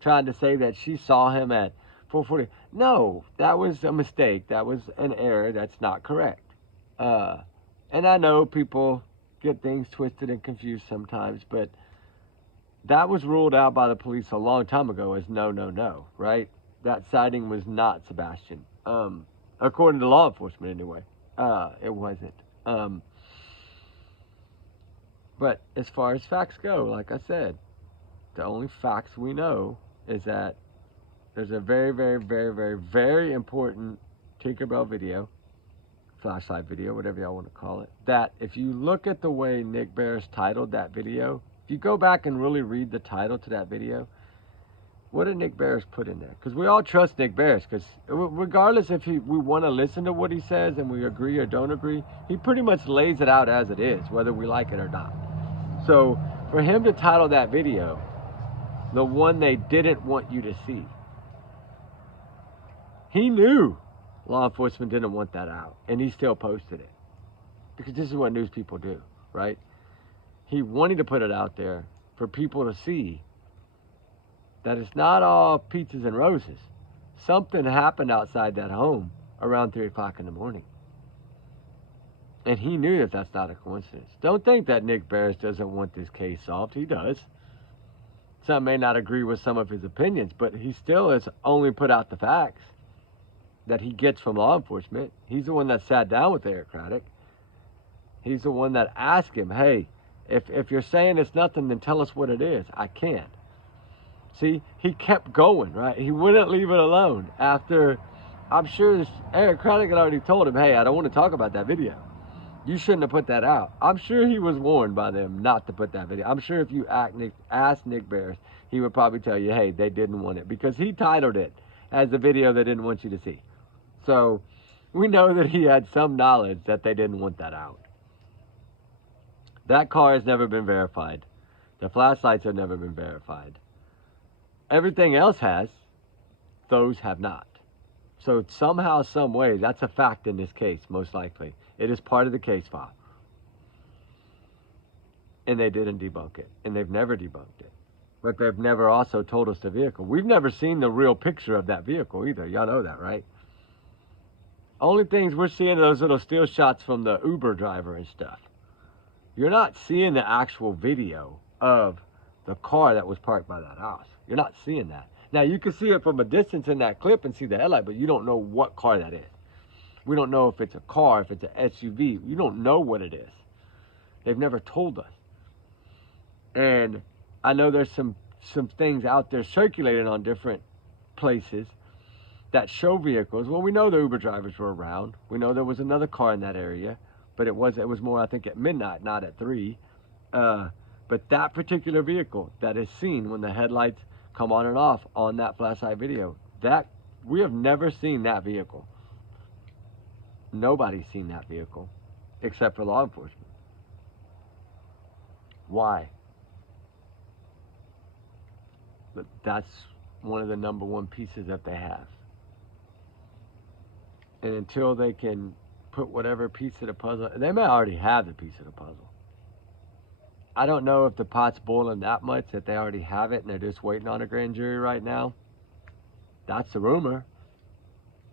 trying to say that she saw him at 4:40. No, that was a mistake. That was an error. That's not correct. And I know people get things twisted and confused sometimes, but that was ruled out by the police a long time ago as no, right? That sighting was not Sebastian. According to law enforcement anyway. It wasn't. But as far as facts go, like I said, the only facts we know is that there's a very, very, very, very, very important Tinkerbell video, flashlight video, whatever y'all want to call it, that if you look at the way Nick Barris titled that video, if you go back and really read the title to that video, what did Nick Barris put in there? Because we all trust Nick Barris, because regardless if we want to listen to what he says and we agree or don't agree, he pretty much lays it out as it is, whether we like it or not. So for him to title that video, the one they didn't want you to see, he knew law enforcement didn't want that out, and he still posted it. Because this is what news people do, right? He wanted to put it out there for people to see that it's not all peaches and roses. Something happened outside that home around 3 o'clock in the morning. And he knew that that's not a coincidence. Don't think that Nick Barris doesn't want this case solved. He does. Some may not agree with some of his opinions, but he still has only put out the facts that he gets from law enforcement. He's the one that sat down with Eric Craddock. He's the one that asked him, hey, if you're saying it's nothing, then tell us what it is. I can't. See, he kept going, right? He wouldn't leave it alone. After, I'm sure Eric Craddock had already told him, hey, I don't want to talk about that video. You shouldn't have put that out. I'm sure he was warned by them not to put that video. I'm sure if you asked Nick Barris, he would probably tell you, hey, they didn't want it. Because he titled it as the video they didn't want you to see. So we know that he had some knowledge that they didn't want that out. That car has never been verified. The flashlights have never been verified. Everything else has. Those have not. So somehow, some way, that's a fact in this case, most likely. It is part of the case file. And they didn't debunk it. And they've never debunked it. But they've never also told us the vehicle. We've never seen the real picture of that vehicle either. Y'all know that, right? Only things we're seeing are those little still shots from the Uber driver and stuff. You're not seeing the actual video of the car that was parked by that house. You're not seeing that. Now, you can see it from a distance in that clip and see the headlight, but you don't know what car that is. We don't know if it's a car, if it's an SUV. You don't know what it is. They've never told us. And I know there's some things out there circulating on different places that show vehicles. Well, we know the Uber drivers were around. We know there was another car in that area, but it was more, I think, at midnight, not at 3. But that particular vehicle that is seen when the headlights come on and off on that flashlight video, that we have never seen that vehicle. Nobody's seen that vehicle except for law enforcement. Why? But that's one of the number one pieces that they have. And until they can put whatever piece of the puzzle, they may already have the piece of the puzzle. I don't know if the pot's boiling that much that they already have it and they're just waiting on a grand jury right now. That's the rumor,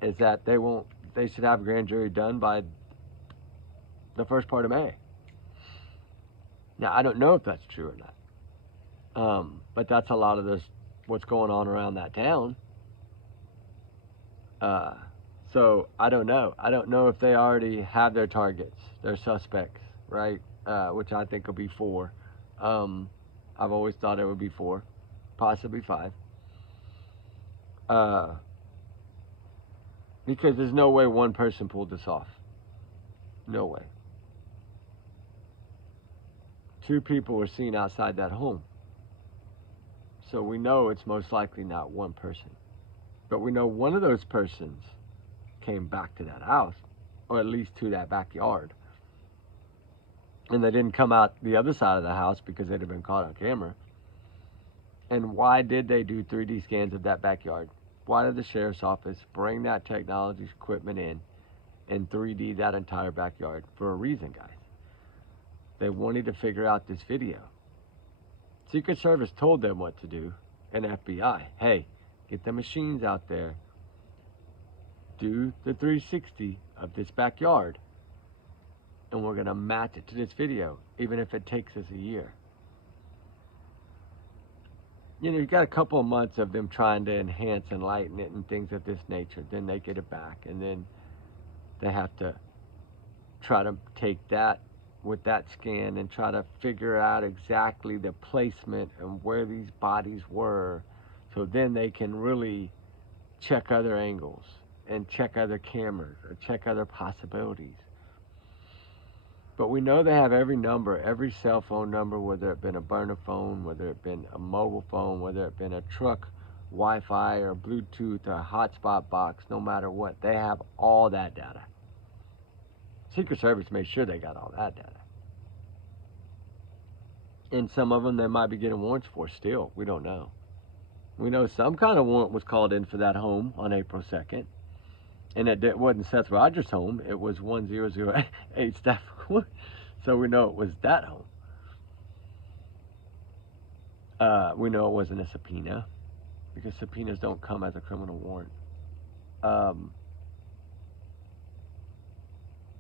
is that they should have a grand jury done by the first part of May. Now, I don't know if that's true or not. But that's a lot of what's going on around that town. So I don't know. I don't know if they already have their targets, their suspects, right? Which I think will be 4. I've always thought it would be 4, possibly 5. Because there's no way one person pulled this off. No way. 2 people were seen outside that home. So we know it's most likely not one person. But we know one of those persons came back to that house, or at least to that backyard. And they didn't come out the other side of the house because they'd have been caught on camera. And why did they do 3D scans of that backyard? Why did the sheriff's office bring that technology equipment in and 3D that entire backyard? For a reason, guys. They wanted to figure out this video. Secret Service told them what to do, and FBI, hey, get the machines out there, do the 360 of this backyard, and we're gonna match it to this video, even if it takes us a year. You know, you got a couple of months of them trying to enhance and lighten it and things of this nature. Then they get it back, and then they have to try to take that with that scan and try to figure out exactly the placement and where these bodies were, so then they can really check other angles and check other cameras or check other possibilities. But we know they have every number, every cell phone number, whether it been a burner phone, whether it been a mobile phone, whether it been a truck Wi-Fi or Bluetooth or a hotspot box, no matter what, they have all that data. Secret Service made sure they got all that data. And some of them they might be getting warrants for still. We don't know. We know some kind of warrant was called in for that home on April 2nd. And it wasn't Seth Rogers' home. It was 1008 Stafford Court. So we know it was that home. We know it wasn't a subpoena, because subpoenas don't come as a criminal warrant.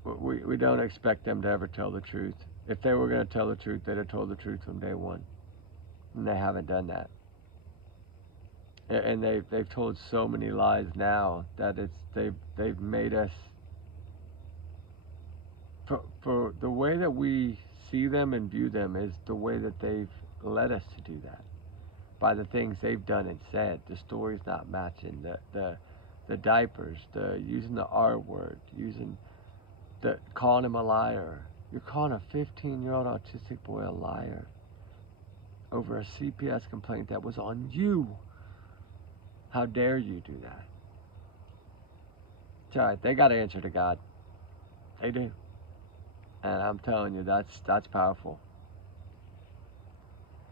We don't expect them to ever tell the truth. If they were going to tell the truth, they'd have told the truth from day one. And they haven't done that. And they've told so many lies now that they've made us, for the way that we see them and view them is the way that they've led us to do that, by the things they've done and said, the stories not matching, the diapers, the using the R word, calling him a liar. You're calling a 15-year-old autistic boy a liar over a CPS complaint that was on you. How dare you do that? It's all right. They got to answer to God. They do. And I'm telling you, that's powerful.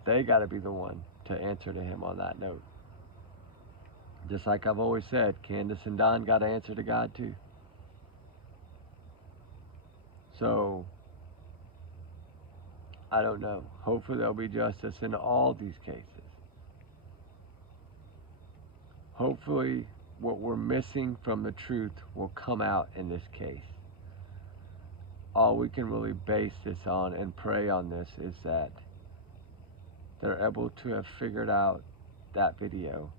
They got to be the one to answer to him on that note. Just like I've always said, Candace and Don got to answer to God too. So, I don't know. Hopefully there'll be justice in all these cases. Hopefully what we're missing from the truth will come out in this case. All we can really base this on and pray on this is that they're able to have figured out that video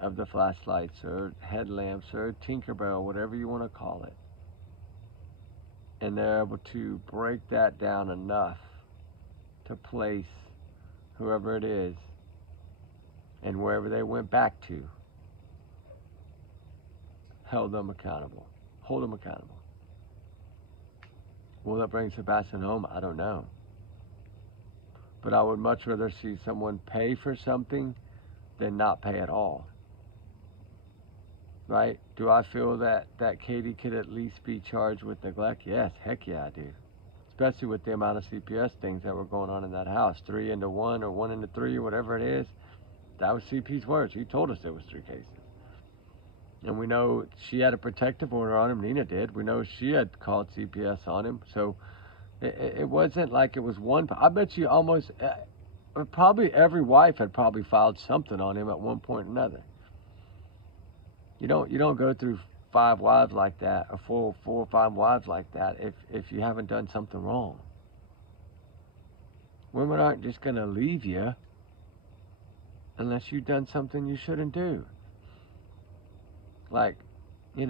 of the flashlights or headlamps or Tinkerbell, whatever you want to call it, and they're able to break that down enough to place whoever it is and wherever they went back to, hold them accountable. Will that bring Sebastian home? I don't know. But I would much rather see someone pay for something than not pay at all. Right? Do I feel that Katie could at least be charged with neglect? Yes, heck yeah, I do. Especially with the amount of CPS things that were going on in that house. 3 into 1 or 1 into 3 or whatever it is. That was CP's words. He told us there was 3 cases. And we know she had a protective order on him. Nina did. We know she had called CPS on him. So it wasn't like it was one. I bet you almost, probably every wife had probably filed something on him at one point or another. You don't go through 5 wives like that, or 4 or 5 wives like that if you haven't done something wrong. Women aren't just gonna leave you unless you've done something you shouldn't do. Like, I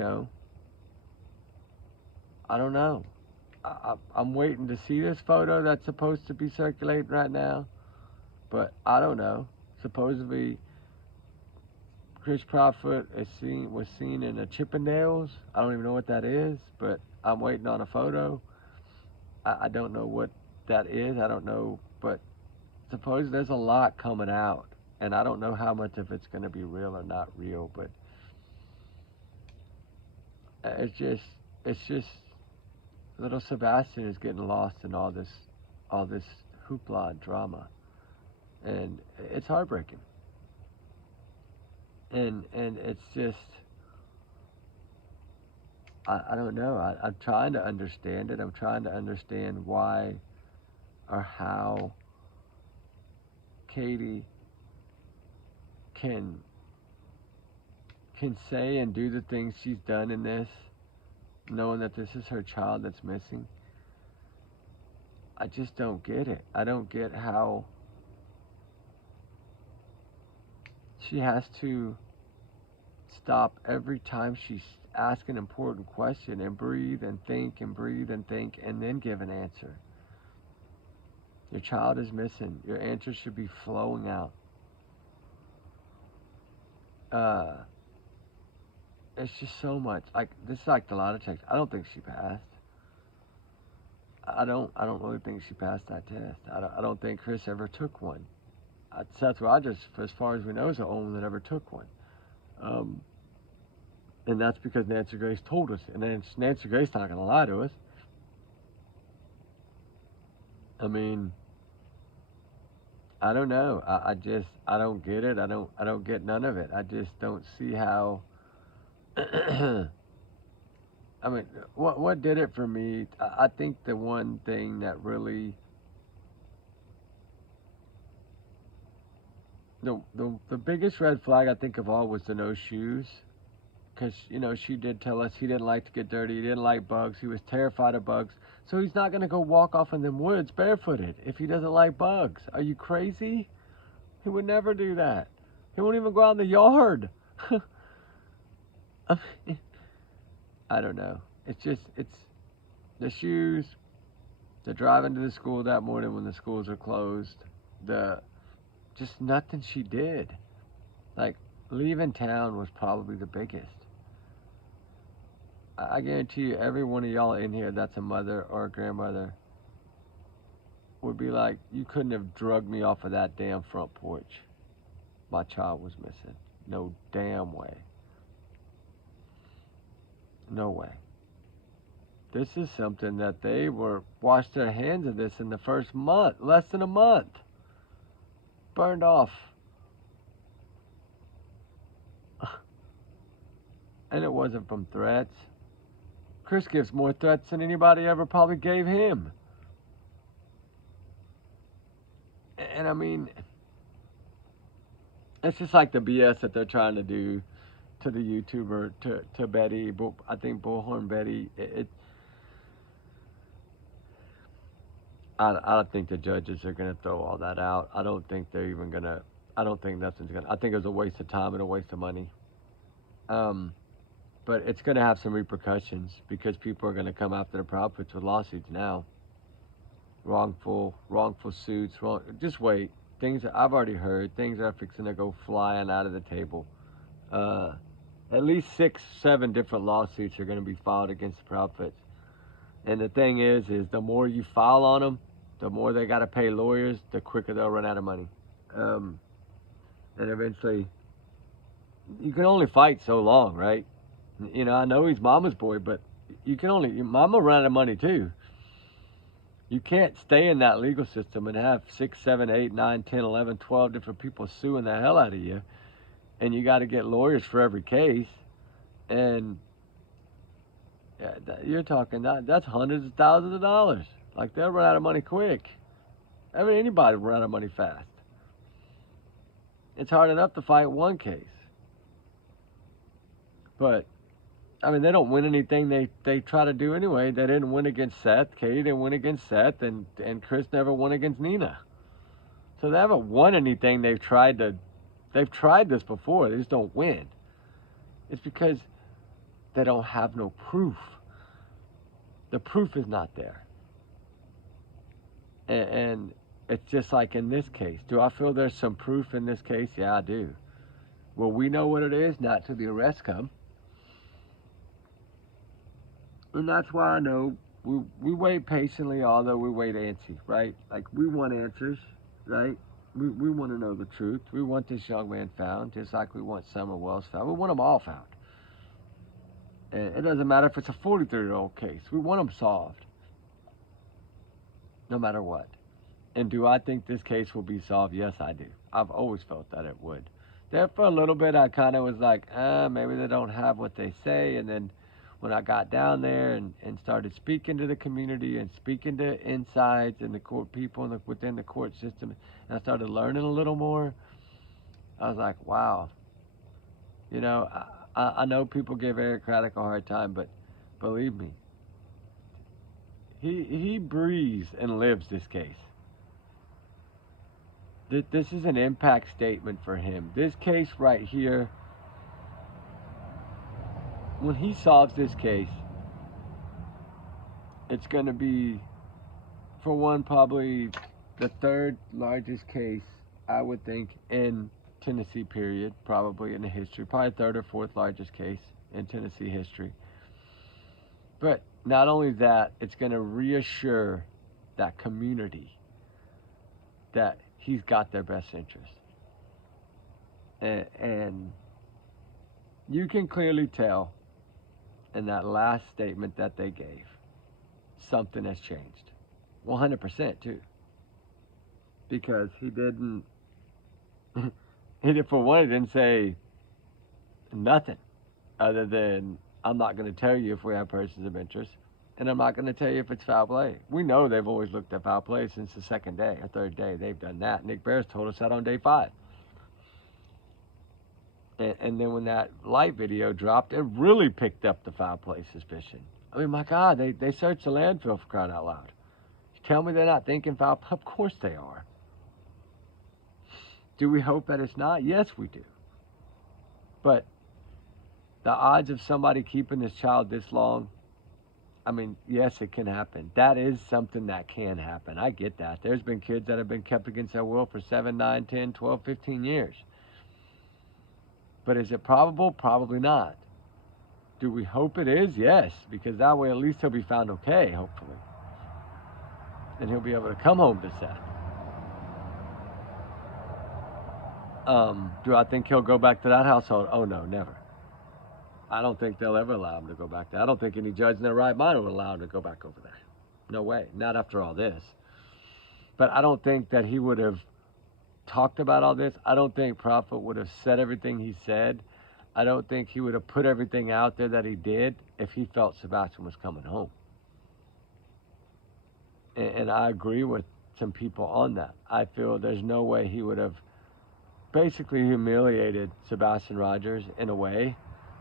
don't know. I'm waiting to see this photo that's supposed to be circulating right now, but I don't know. Supposedly, Chris Proudfoot was seen in a Chippendales. I don't even know what that is, but I'm waiting on a photo. I don't know what that is. I don't know, but suppose there's a lot coming out, and I don't know how much of it's going to be real or not real, but it's just little Sebastian is getting lost in all this hoopla and drama, and it's heartbreaking. And it's just, I don't know. I'm trying to understand it. I'm trying to understand why or how Katie can say and do the things she's done in this, knowing that this is her child that's missing. I just don't get it. I don't get how she has to stop every time she's asked an important question and breathe and think and breathe and think and then give an answer. Your child is missing. Your answer should be flowing out. It's just so much. Like, this is like the lie detector. I don't think she passed. I don't really think she passed that test. I don't think Chris ever took one. Seth Rogers, as far as we know, is the only one that ever took one. And that's because Nancy Grace told us. And then Nancy Grace not going to lie to us. I mean, I don't know. I don't get it. I don't get none of it. I just don't see how. I mean, what did it for me? I think the one thing that really, the biggest red flag I think of all was the no shoes. Because, she did tell us he didn't like to get dirty, he didn't like bugs, he was terrified of bugs. So he's not going to go walk off in them woods barefooted if he doesn't like bugs. Are you crazy? He would never do that. He won't even go out in the yard. I mean, I don't know. It's the shoes, the driving to the school that morning when the schools are closed, just nothing she did. Like, leaving town was probably the biggest. I guarantee you, every one of y'all in here that's a mother or a grandmother would be like, you couldn't have drugged me off of that damn front porch. My child was missing. No damn way. No way. This is something that they washed their hands of this in the first month, less than a month. Burned off. And it wasn't from threats. Chris gives more threats than anybody ever probably gave him. And I mean, it's just like the BS that they're trying to do to the YouTuber, to Betty, I think Bullhorn Betty. I don't think the judges are going to throw all that out. I don't think they're even going to, I don't think nothing's gonna. I think it was a waste of time and a waste of money. Um, but it's gonna have some repercussions because people are gonna come after the Prophets with lawsuits now. Wrongful suits. Just wait. Things that I've already heard. Things are fixing to go flying out of the table. Uh, at least 6, 7 different lawsuits are going to be filed against the Prophets. And the thing is the more you file on them, the more they got to pay lawyers, the quicker they'll run out of money. And eventually, you can only fight so long, right? You know, I know he's mama's boy, but mama run out of money too. You can't stay in that legal system and have 6, 7, 8, 9, 10, 11, 12 different people suing the hell out of you. And you got to get lawyers for every case. And yeah, you're talking that's hundreds of thousands of dollars. Like, they'll run out of money quick. I mean, anybody will run out of money fast. It's hard enough to fight one case. But I mean, they don't win anything they try to do anyway. They didn't win against Seth. Katie didn't win against Seth, and Chris never won against Nina. So they haven't won anything. They've tried this before. They just don't win. It's because they don't have no proof. The proof is not there. And it's just like in this case. Do I feel there's some proof in this case? Yeah, I do. Will we know what it is? Not till the arrests come. And that's why I know we wait patiently, although we wait antsy, right? Like, we want answers, right? We want to know the truth. We want this young man found, just like we want Summer Wells found. We want them all found. And it doesn't matter if it's a 43-year-old case. We want them solved, no matter what. And do I think this case will be solved? Yes, I do. I've always felt that it would. There for a little bit, I kind of was like, maybe they don't have what they say. And then when I got down there and started speaking to the community and speaking to insides and the court people and within the court system, and I started learning a little more, I was like, wow. You know, I know people give Eric Craddock a hard time, but believe me, he breathes and lives this case. This is an impact statement for him. This case right here, when he solves this case, it's going to be, for one, probably the 3rd largest case, I would think, in Tennessee, period, probably in the history. Probably 3rd or 4th largest case in Tennessee history. But not only that, it's going to reassure that community that he's got their best interest. And you can clearly tell in that last statement that they gave, something has changed. 100% too. Because he didn't, for one, he didn't say nothing other than, I'm not going to tell you if we have persons of interest, and I'm not going to tell you if it's foul play. We know they've always looked at foul play since the 2nd day or 3rd day. They've done that. Nick Bears told us that on day 5. And then when that light video dropped, it really picked up the foul play suspicion. I mean, my God, they searched the landfill, for crying out loud. You tell me they're not thinking foul play? Of course they are. Do we hope that it's not? Yes, we do. But the odds of somebody keeping this child this long, I mean, yes, it can happen. That is something that can happen. I get that. There's been kids that have been kept against their will for 7, 9, 10, 12, 15 years. But is it probable? Probably not. Do we hope it is? Yes, because that way at least he'll be found okay, hopefully. And he'll be able to come home to Seth. Do I think he'll go back to that household? Oh, no, never. I don't think they'll ever allow him to go back there. I don't think any judge in their right mind will allow him to go back over there. No way. Not after all this. But I don't think that he would have talked about all this. I don't think Prophet would have said everything he said. I don't think he would have put everything out there that he did if he felt Sebastian was coming home. And I agree with some people on that. I feel there's no way he would have basically humiliated Sebastian Rogers in a way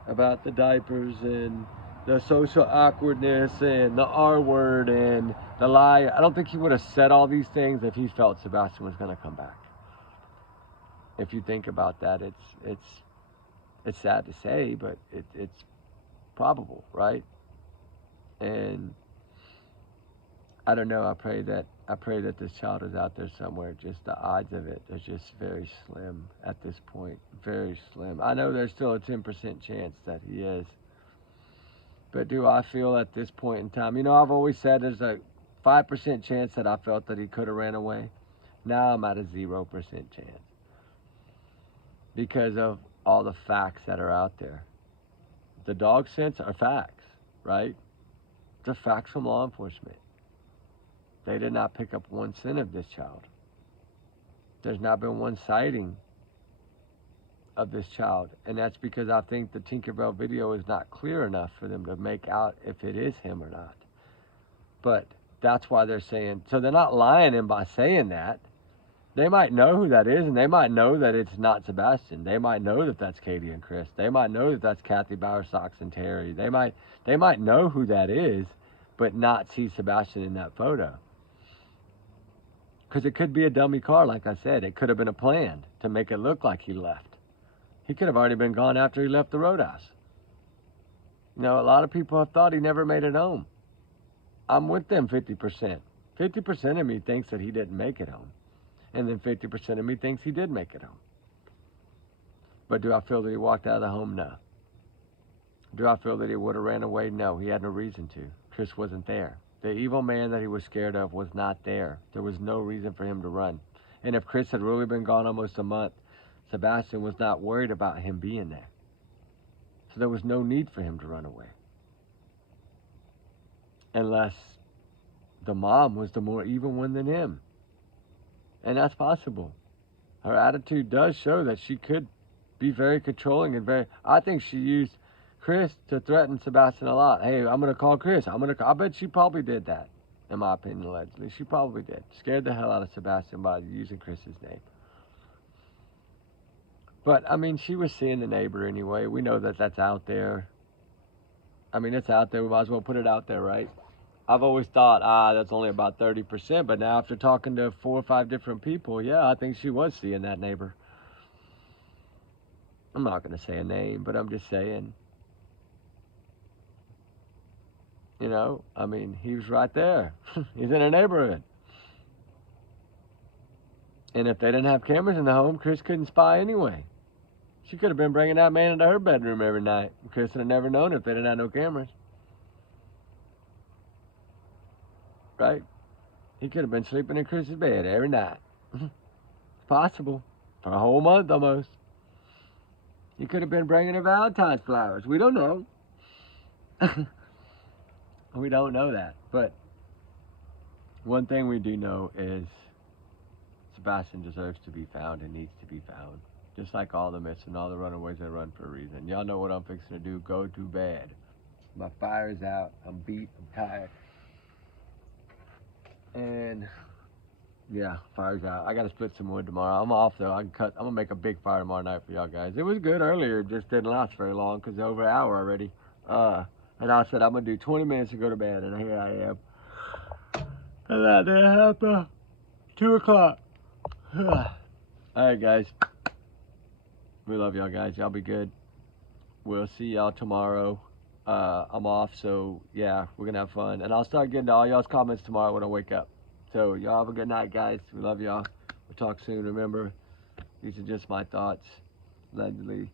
about the diapers and the social awkwardness and the R word and the lie. I don't think he would have said all these things if he felt Sebastian was going to come back. If you think about that, it's sad to say, but it's probable, right? And I don't know. I pray that this child is out there somewhere. Just the odds of it are just very slim at this point. Very slim. I know there's still a 10% chance that he is. But do I feel at this point in time, I've always said there's a 5% chance that I felt that he could have ran away. Now I'm at a 0% chance because of all the facts that are out there. The dog scents are facts, right? They're facts from law enforcement. They did not pick up one scent of this child. There's not been one sighting of this child. And that's because I think the Tinkerbell video is not clear enough for them to make out if it is him or not. But that's why they're saying, so they're not lying in by saying that. They might know who that is, and they might know that it's not Sebastian. They might know that that's Katie and Chris. They might know that that's Kathy Bowersox and Terry. They might know who that is, but not see Sebastian in that photo. Because it could be a dummy car, like I said. It could have been a plan to make it look like he left. He could have already been gone after he left the roadhouse. A lot of people have thought he never made it home. I'm with them 50%. 50% of me thinks that he didn't make it home. And then 50% of me thinks he did make it home. But do I feel that he walked out of the home? No. Do I feel that he would have ran away? No, he had no reason to. Chris wasn't there. The evil man that he was scared of was not there. There was no reason for him to run. And if Chris had really been gone almost a month, Sebastian was not worried about him being there. So there was no need for him to run away. Unless the mom was the more evil one than him. And that's possible. Her attitude does show that she could be very controlling and I think she used Chris to threaten Sebastian a lot. Hey, I'm going to call Chris. I bet she probably did that, in my opinion, allegedly. She probably did. Scared the hell out of Sebastian by using Chris's name. But, she was seeing the neighbor anyway. We know that that's out there. It's out there. We might as well put it out there, right? I've always thought, that's only about 30%. But now after talking to 4 or 5 different people, yeah, I think she was seeing that neighbor. I'm not going to say a name, but I'm just saying. He was right there. He's in a neighborhood. And if they didn't have cameras in the home, Chris couldn't spy anyway. She could have been bringing that man into her bedroom every night. Chris would have never known if they didn't have no cameras. Right? He could have been sleeping in Chris's bed every night. It's possible. For a whole month almost. He could have been bringing her Valentine's flowers. We don't know. We don't know that. But one thing we do know is Sebastian deserves to be found and needs to be found. Just like all the missing, all the runaways that run for a reason. Y'all know what I'm fixing to do. Go to bed. My fire's out. I'm beat. I'm tired. And yeah, fire's out. I gotta split some wood tomorrow. I'm off though. I'm gonna make a big fire tomorrow night for y'all guys. It was good earlier. It just didn't last very long because over an hour already. And I said I'm gonna do 20 minutes to go to bed, and here I am. And that day happened. 2 o'clock. All right, guys. We love y'all, guys. Y'all be good. We'll see y'all tomorrow. I'm off, so yeah, we're gonna have fun. And I'll start getting to all y'all's comments tomorrow when I wake up. So y'all have a good night, guys. We love y'all. We'll talk soon. Remember, these are just my thoughts. Allegedly,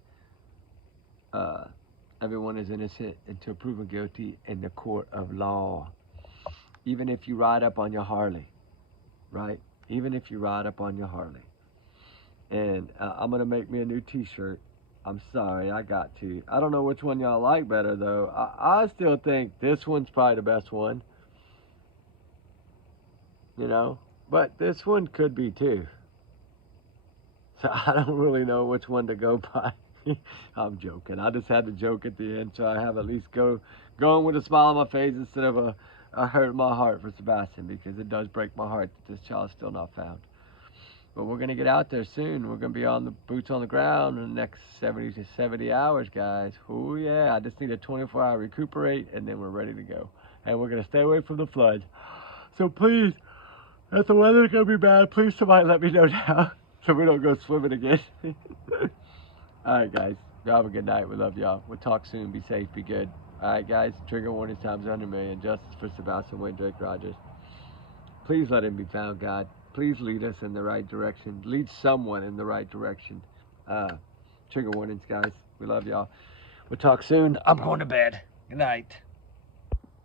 everyone is innocent until proven guilty in the court of law. Even if you ride up on your Harley, right? Even if you ride up on your Harley. And I'm gonna make me a new t-shirt. I'm sorry, I got to. I don't know which one y'all like better though. I still think this one's probably the best one. But this one could be too. So I don't really know which one to go by. I'm joking. I just had to joke at the end so I have at least going with a smile on my face instead of a hurt in my heart for Sebastian, because it does break my heart that this child's still not found. But we're going to get out there soon. We're going to be on the boots on the ground in the next 70 to 70 hours, guys. Oh, yeah. I just need a 24-hour recuperate, and then we're ready to go. And we're going to stay away from the floods. So please, if the weather's going to be bad, please somebody let me know now. so we don't go swimming again. All right, guys. Y'all have a good night. We love y'all. We'll talk soon. Be safe. Be good. All right, guys. Trigger warning times under million. Justice for Sebastian Wayne Drake Rogers. Please let him be found, God. Please lead us in the right direction. Lead someone in the right direction. Trigger warnings, guys. We love y'all. We'll talk soon. I'm going to bed. Good night.